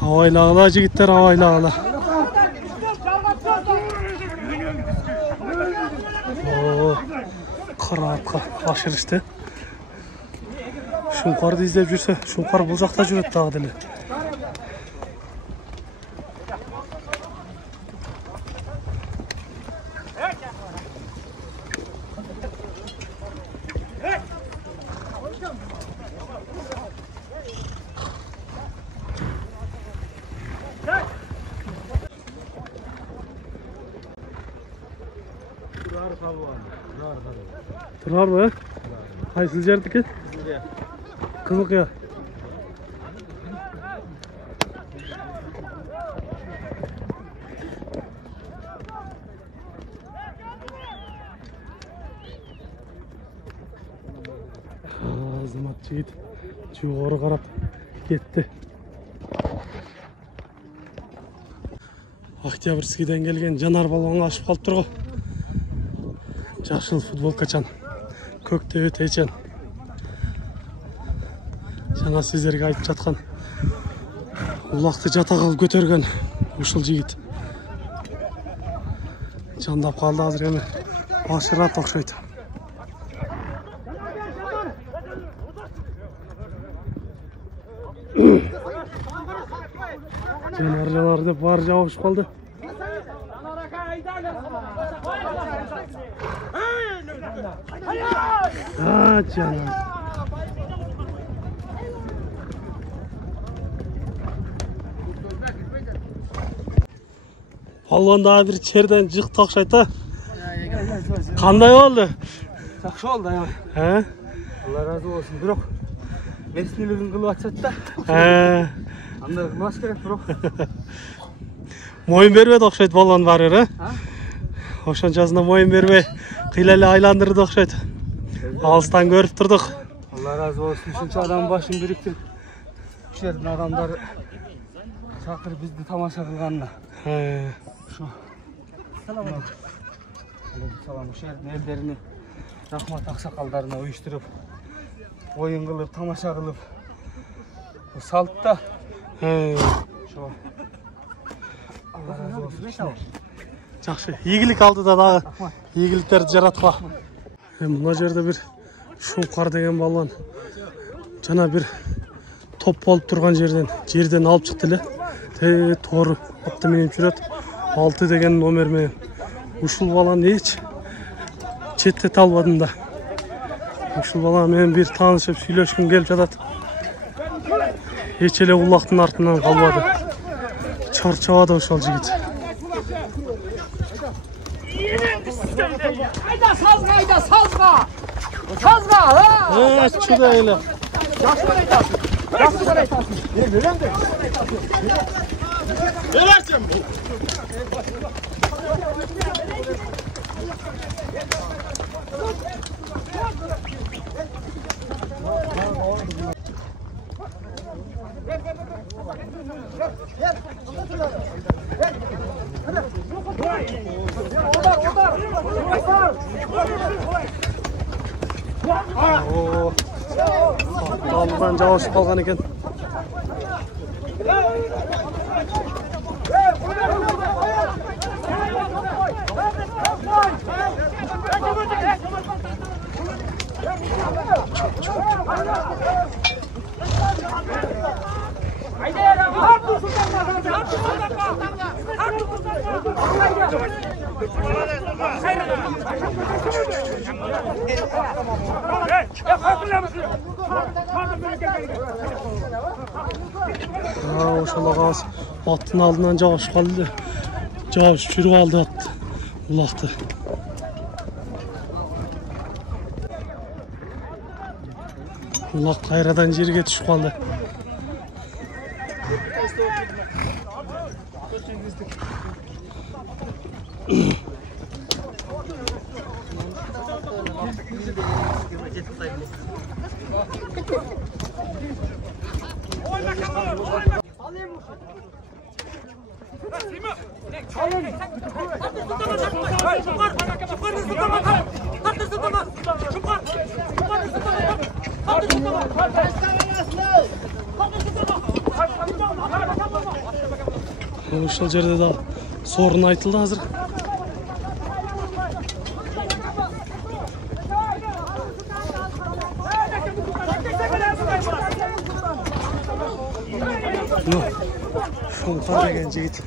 Абайлагыла жигиттер, абайлагыла. Карапка ашырышты. Шуңкарды издеп жүрсө, Шуңкар бул жакта жүрөт дагы деле. Тұрар ба? Қайсыл жердікі? Қызылқия. Азамат жігіт жоғары қарап кетті. Октябрьскийден келген Жанар балуан ашып қалып тұр ғой. Жашыл футболкачан, көктөбө тейчен. Жана сиздерге айтып жаткан улакты жата калып көтөргөн ушул жигит. Жандап калды азыр, эми ашырат окшойт. Жанар деп баары жабышып калды. Canım. Palvan daha bir içeriden cık takşayta. Kanday oldu? Жақсы oldu ya. He? Allah razı olsun. Bırak. Mesnilігін kılı açat da. He. Anda kılmaz gerek bırak. Moyun bermedi okşayt balvan var ya. Oşançasında moyun bermey. Kıylali aylandırdı okşayt. Alıstan görüp durduk. Allah razı olsun. Şunca adam başını biriktirip şu yerden adamları çakır bizdi tamaşa kılganına. Şu. Selam. Selam. Şu yerden ellerini rahmat aksakallarına uyuşturup oyun kılıp tamaşa kılıp salt da. Şu. Allah razı olsun. Жақсы. Игілік алды да дағы. Игіліктерді жаратқа. Мына жерде бір Шуңқар деген балуан жана бір топ болып тұрған жерден алып шықты эле. Тору атты менен жүрөт. 6 деген номер менен. Ушул баланы эч четтете албадым да. Ушул бала менен бир таанышып сүйлөшкүм келип жатат. Эч эле улактын артынан калбады. Чарчабады ошол жигит. Hayda sazga, hayda sazga. Sazga, ha. Şurada öyle. Yaxşı qaraytasın. Yaxşı qaraytasın. Verəm də. Verərsən bu. Daldan жабышып қалған екен. Ошол агабыз аттын алдынан жабышып калды. Жабышып жүрүп алды атты. Улакты. Улак кайрадан жерге түшүп калды. Ошол жерде да сорун айтылды азыр. Şunqar деген жигит.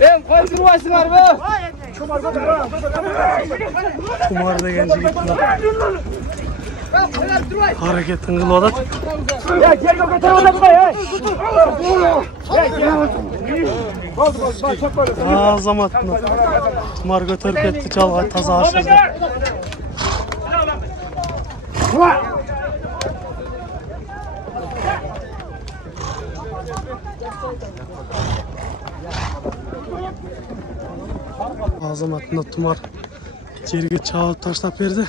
Ben koydurmasınlar be. Kumar деген жигит hareket kılıp atat. Ya gel götür onu buraya. Azamat kumar götürüp ketти, жалга таза ашырды. Азаматына тумар жерге чабып таштап берди.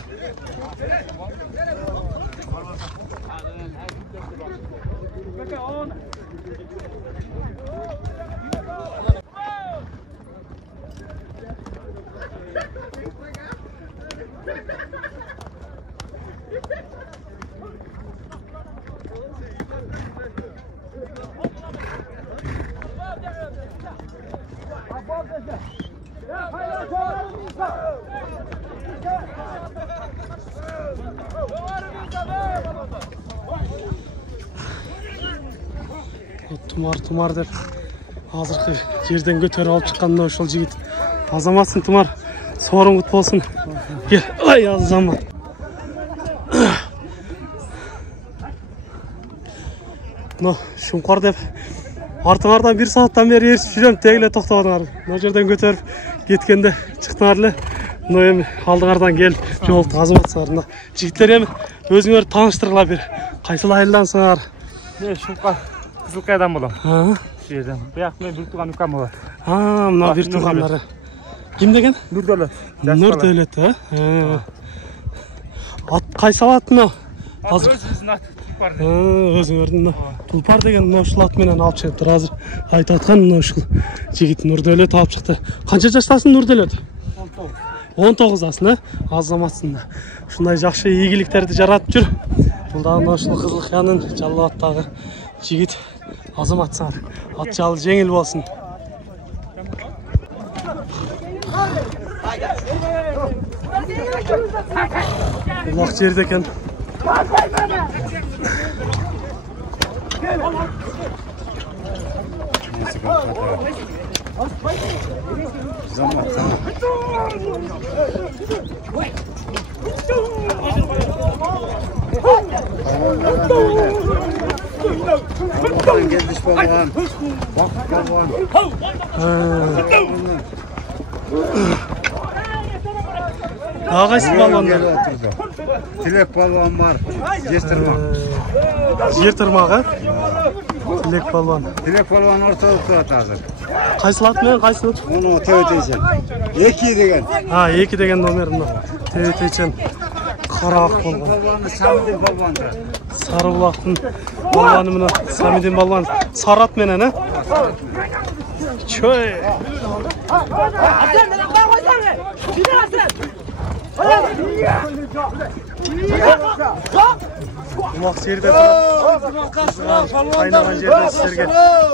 Тумар деп азыркы жерден көтөрүп алып чыкканда ошол жигит. Азаматсың тумар, сооруң кут болсун. Кел, ай Азамат. Шуңкар деп артыңардан 1 сааттан бери ээрчип жүрөм, тегиле токтодуңар. Мына жерден көтөрүп кеткенде чыктыңар эле. Эми алдыңардан келип жолуктук азаматсыңар. Жигиттер эми өзүңөр тааныштыргыла бер. Кайсыл айылдансыңар? Шуңкар Кызылкайдан болом. Şu yerden. Бияк мен бир тууган укам бар. Мына бир туугандары. Ким деген? Нурдөлөт. Нурдөлөт, Ат кайсы атын? Азыр өзүбүздүн ат Тулпар. Өзүңөрдүн Тулпар деген ошол ат менен алып чыгыптыр азыр. Айтып аткан ушул жигит Нурдөлөт алып чыкты. Канча жаштасың Нурдөлөт? 19-асың, Азаматсың. Ушундай жакшы ийгиликтерди жаратып жүр. Бул дагы ушул Кызылкаянын Жалал-Абадтагы жигит Азаматсыңар. Ат жалы жеңил болсун. Улак жерде экен. Geldiş baban. Bak baban. Ağaç balonlar. Tilek balon var. Жер тырмагы. Tilek balon. Tilek balon ortalıkta at hazır. Кайсы ат менен кайсы? Onu töteysen. 2 degen. 2 деген номер мына. Төтөйчен карак болгон. Balonu Samidin balondu. Сары булактын баланы мына Самидин балан. Сары ат менен, Чөй. Улак жерде турат. Кайнаган жерде силерге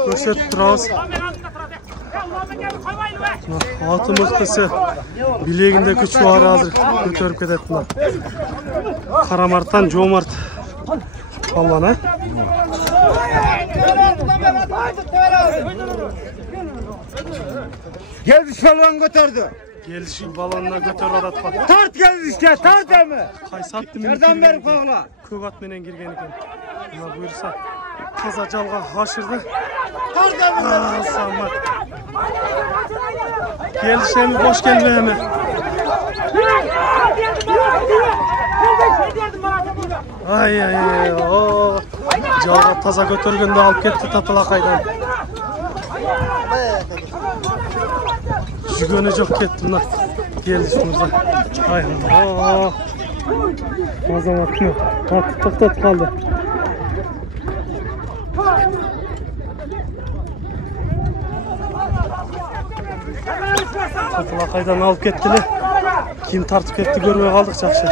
көрсөтүп турабыз. Аты мыктысы билегинде күч бар азыр көтөрүп кетет мына. Карамарттан Жомарт palvan ha. Geldiş balon götürdü. Geliş balonuna götürüp adatqa. Tart geldişke, tart emi. Qaysatdı Nereden beri koğla? Көк at menen kirgen eкен. Mına buyursa taza jalga aşırdı. Tart emi. Samat. Gelişemi boş gelmeyemi. Ay ay ay. O jalga taza götürgende alıp ketdi Tatalaqaydan. Jügönü жоқ ketdi mına. Gelişimizde. Ay ay. Azamat mı? At to'xtatib qoldi. Tatalaqaydan alıp ketdiler. Kim tartib ketdi görmey qaldık жақсы.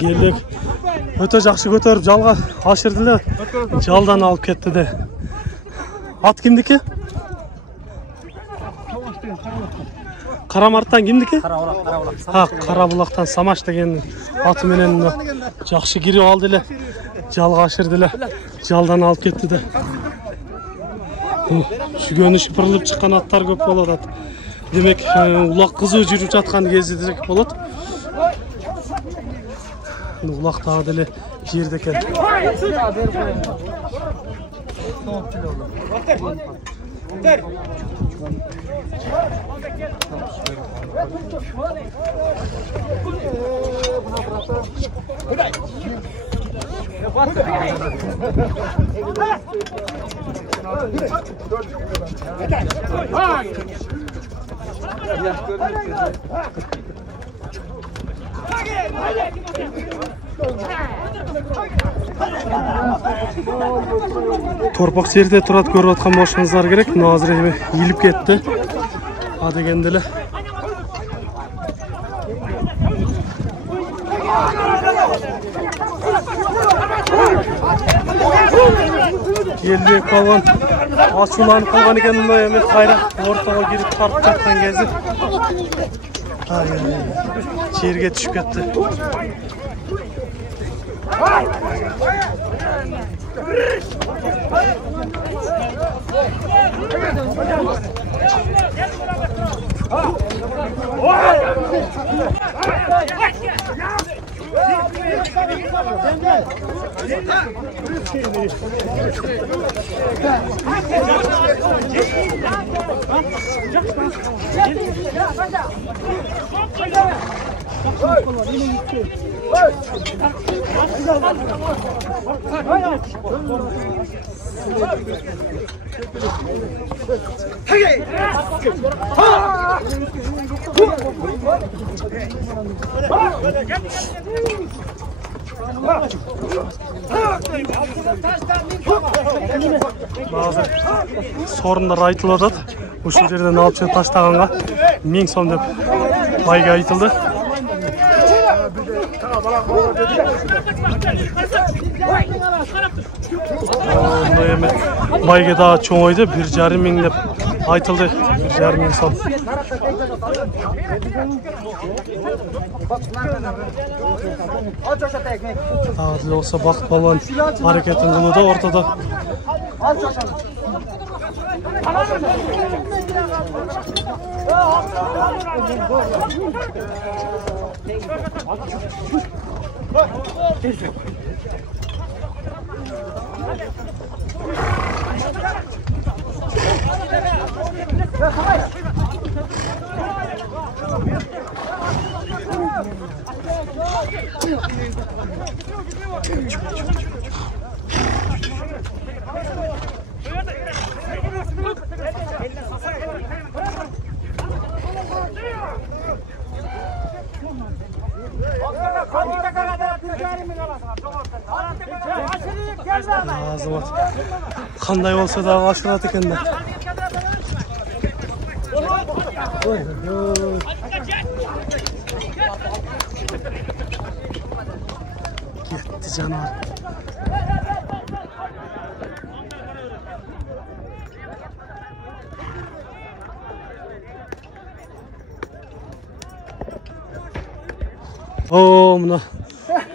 Geldik. Öte жақсы көтеріп жалға ашырдылар. Жалдан алып кетті де. At kimdiki? Қарамарттан kimdiki? Ha, Қарабұлақтан Самаш деген аты менен жақсы кирип алды эле. Жалға ашырдылар. Жалдан алып кетті де. Шүгөнү шыпырылып чыккан аттар көп болот. Демек, улак кызуу жүрүп жаткан кезде дерек болот. Улак дагы деле жерде экен. Торпақ жерде тұрат көріп атқан болушуңуздар керек. Мына азыр эми ийилип кетти. А дегенде эле Келбек балган ачууланып калган экен. Мына эми кайра ортого кирип тартып жаткан кези жерге түшүп кетти. Bazı sorunlar aytılып атат. Ушул жерден алып чыгып таштаганга 1000 сом деп байга айтылды. Байга да чоңойду, 1,5 миң деп айтылды. 1,5 миң сом. Адил болса бақыт балуан аракетін кылууда ортодо. Азамат кандай болсо да ашырат экен да. Кетти жанар. О, мына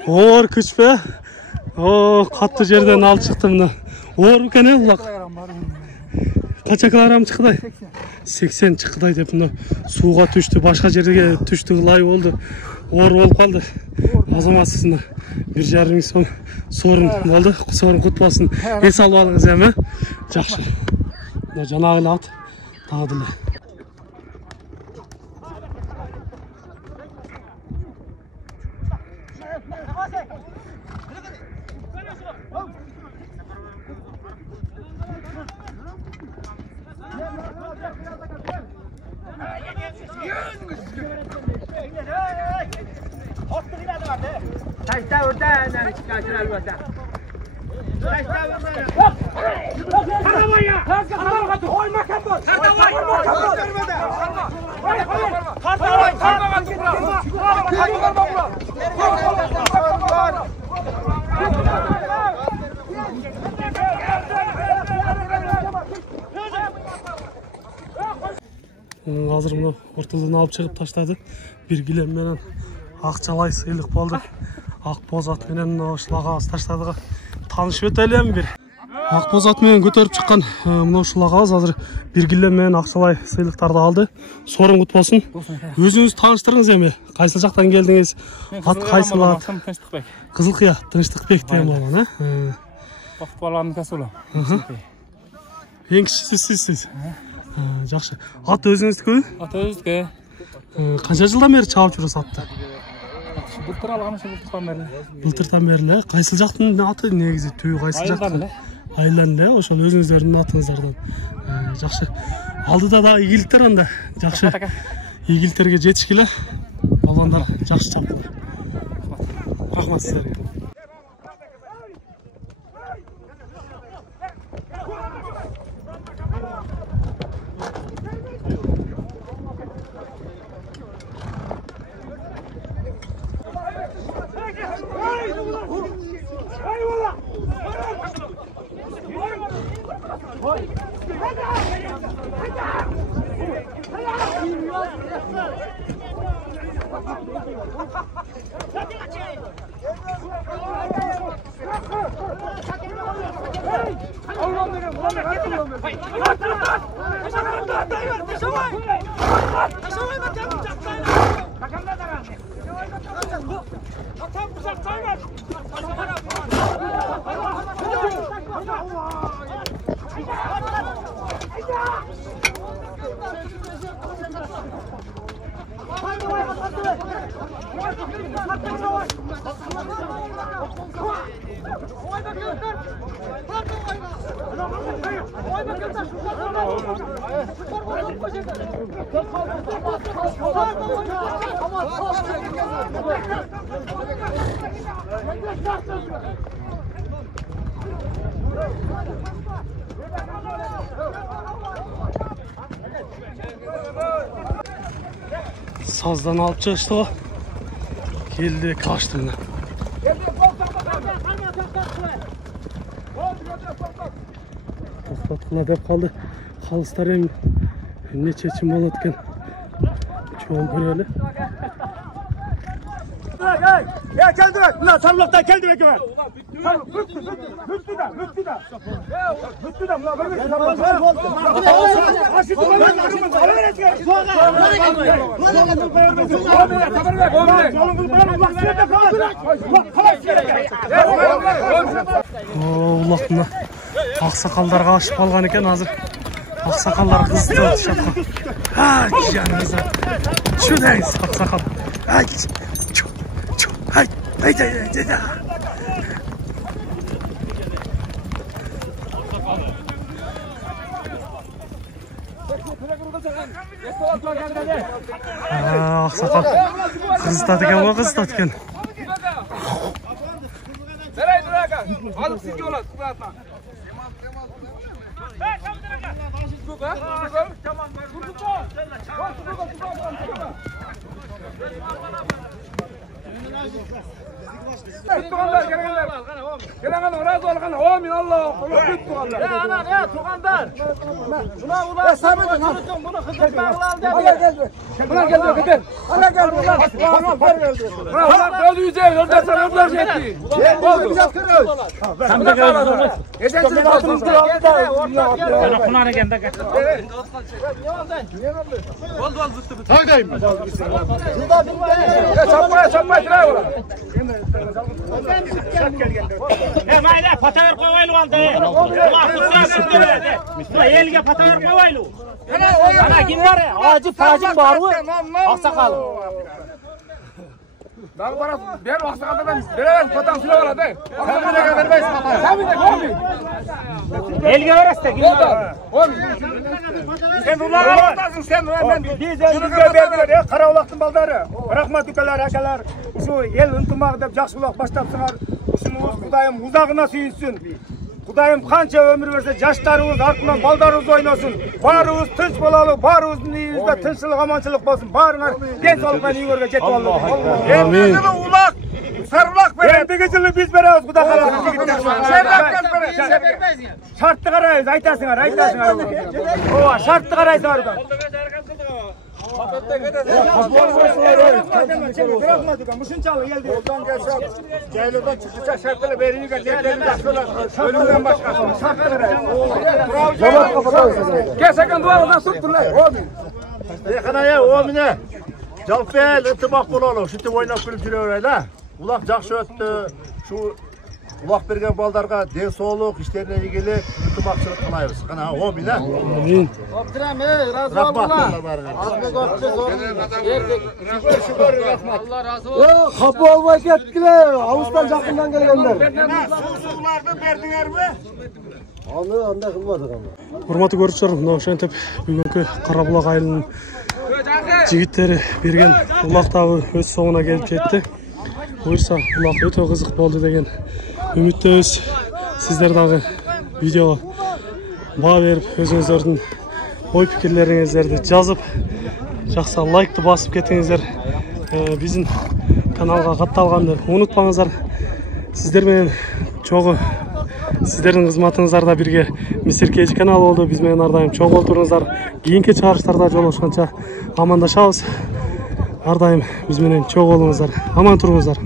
оор күч пе? О, қатты жерден алып шықты мына. Оор екен ұлақ. Қанша килограмм шыққыдай? 80 шыққыдай деп мына суға түшті, башқа жерге түшті лай болды. Оор болып қалды. Азаматсыз мына 1,5 сом сорын болды. Сорын құт болсын. Ес алып алыңыз әме. Жақсы. Мына жаңағылы ат тағдылы. Hazır bunu ortadan alıp çıkıp taşladı. Bir gilem menen akçalay sыйлық болды. Ақбоз ат менен ушулага таштадыга таанышып өтөлүм бир. Ақбоз ат менен көтөрүп чыккан мына ушулагабыз азыр bir gilem менен акчалай сыйлыктарды алды. Сорун кут болсун. Өзүңүз тааныштырыңыз эми. Кайсы жактан келдиңиз? Ат кайсы ат? Тынчтыкбек. Кызылкыя Тынчтыкбек деген болгон, Бакыт баланын касылы. Эң кичүүсү сиз. Жакшы. Ат өзүңүздүкү? Ат өзүдүкү. Канча жылдан бери чабып жүрөсүз атты? Былтыр алган былтырдан бери. Былтырдан бери, кайсы жактын аты негизи түбү кайсы жактан? Айлан эле, ошол өзүңүздөрдүн атыңыздардан. Жакшы. Алдыда да ийгиликтер анда. Жакшы. Ийгиликтерге жетишкиле. Баландар жакшы чапты. Рахмат силерге. Sazdan alıp çıkıştı o. Geldi kaçtı mı? Toxtatqıla dep kaldı. Kalıstar hem ne çeçim olatken. Çoğun göreli. Ya geldi bak. Ulan sarılaktan geldi bak hemen. Müftü da. Улак мына аксакалдарга ашып калган экен азыр. Аксакалдар кызды жаткан. Жаныңызда. Чудайсыз аксакал. Аксакал кызытат экен го, кызытат экен. Alıp sizge olasın bu atma. Tamam. Gelenen razı olgan. Amin Allah. Ana ya tuğanlar. Şuna ulan sabredin. Bunu hızlıkla al dedi. Buna geldi gider. Ana geldi. Allah öldüyse öldürsen öldürecekti. Oldu. Sen de gel. Esensiz batımız Ana kunara gende gel. Hangdayım? Çapmaya tıraya ola. Mayda patayır koyaylı aldı. Allah tutsa böyle. Mustafa elge patayır koyaylı. Ana kim var ya? Acı facım var mı? Aksakal. Dağ bana bir aksakaldan beraber patan süre ola de. Sen de vermeyiz patan. Sen de komi. Elge öğreste kim var? Sen ulan alatasın sen ben. Biz elimizge verdiler ya kara ulaqtın baldarı. Rahmat ukalar akalar. Şu el ıntımaq dep жақсы ulaq baştapsınlar. Uşunuz Kudayım uzağına suyunsun. Kudayım kança ömür verse yaşlarınız артынан baldarınız oynasın. Barınız tınç bolalı, barınızın iyinizde tınçlıq amançılıq bolsun. Barınlar den soluqqa neyörge jetip aldı. Amin. Ulaq sarulaq ver. Endigi жылы biz beremiz Kuda қаласın жігіттер. Şartты қарайыз, айтасыңар, айтасыңар. Ова, şartты қарайсыңар. Muşunçalı geldi. Yoldan gelse, Ceylo'dan çıkışa şartları veriyor. Ölümden başkası. Şartları veriyor. Gerçekten duvarından tuttular. Yaqinaya o'mine. Jalpel ıntımақ bolalım. Şutu oynap bilip жүрөйүн. Улақ жақсы өтті. Şu улақ берген балдарға денсаулық, işlerine игілік, ынтымақшылық қылайбыз. Қана o'mine. Amin. Abdurrahim, razı olsunlar. Allah razı olsun. Kapı olmay kettiler. Avustan жақындан келгендер. Sularını verdiler mi? Аны андай кылмадык аны. Урматтуу көрүүчүлөр, мына ошентип бүгүнкү Кара булак айылынын жигиттери берген улак дагы өз соңуна келип жетти. Буюрса улак өтө кызык болду деген үмүттөбүз. Сиздер дагы видеого баа берип, өзүңүздөрдүн ой пикирлериңиздерди жазып, жакшы лайкты басып кетиңиздер. Биздин каналга катталганды унутпаңыздар. Сиздер менен чогуу сиздердин кызматыңыздарда бирге Мистер Кежи каналы болду. Биз менен ар дайым чогуу отуруңуздар. Кийинки чыгарыштарда жолугушканча амандашабыз. Ар дайым биз менен чогуу болуңуздар. Аман туруңуздар.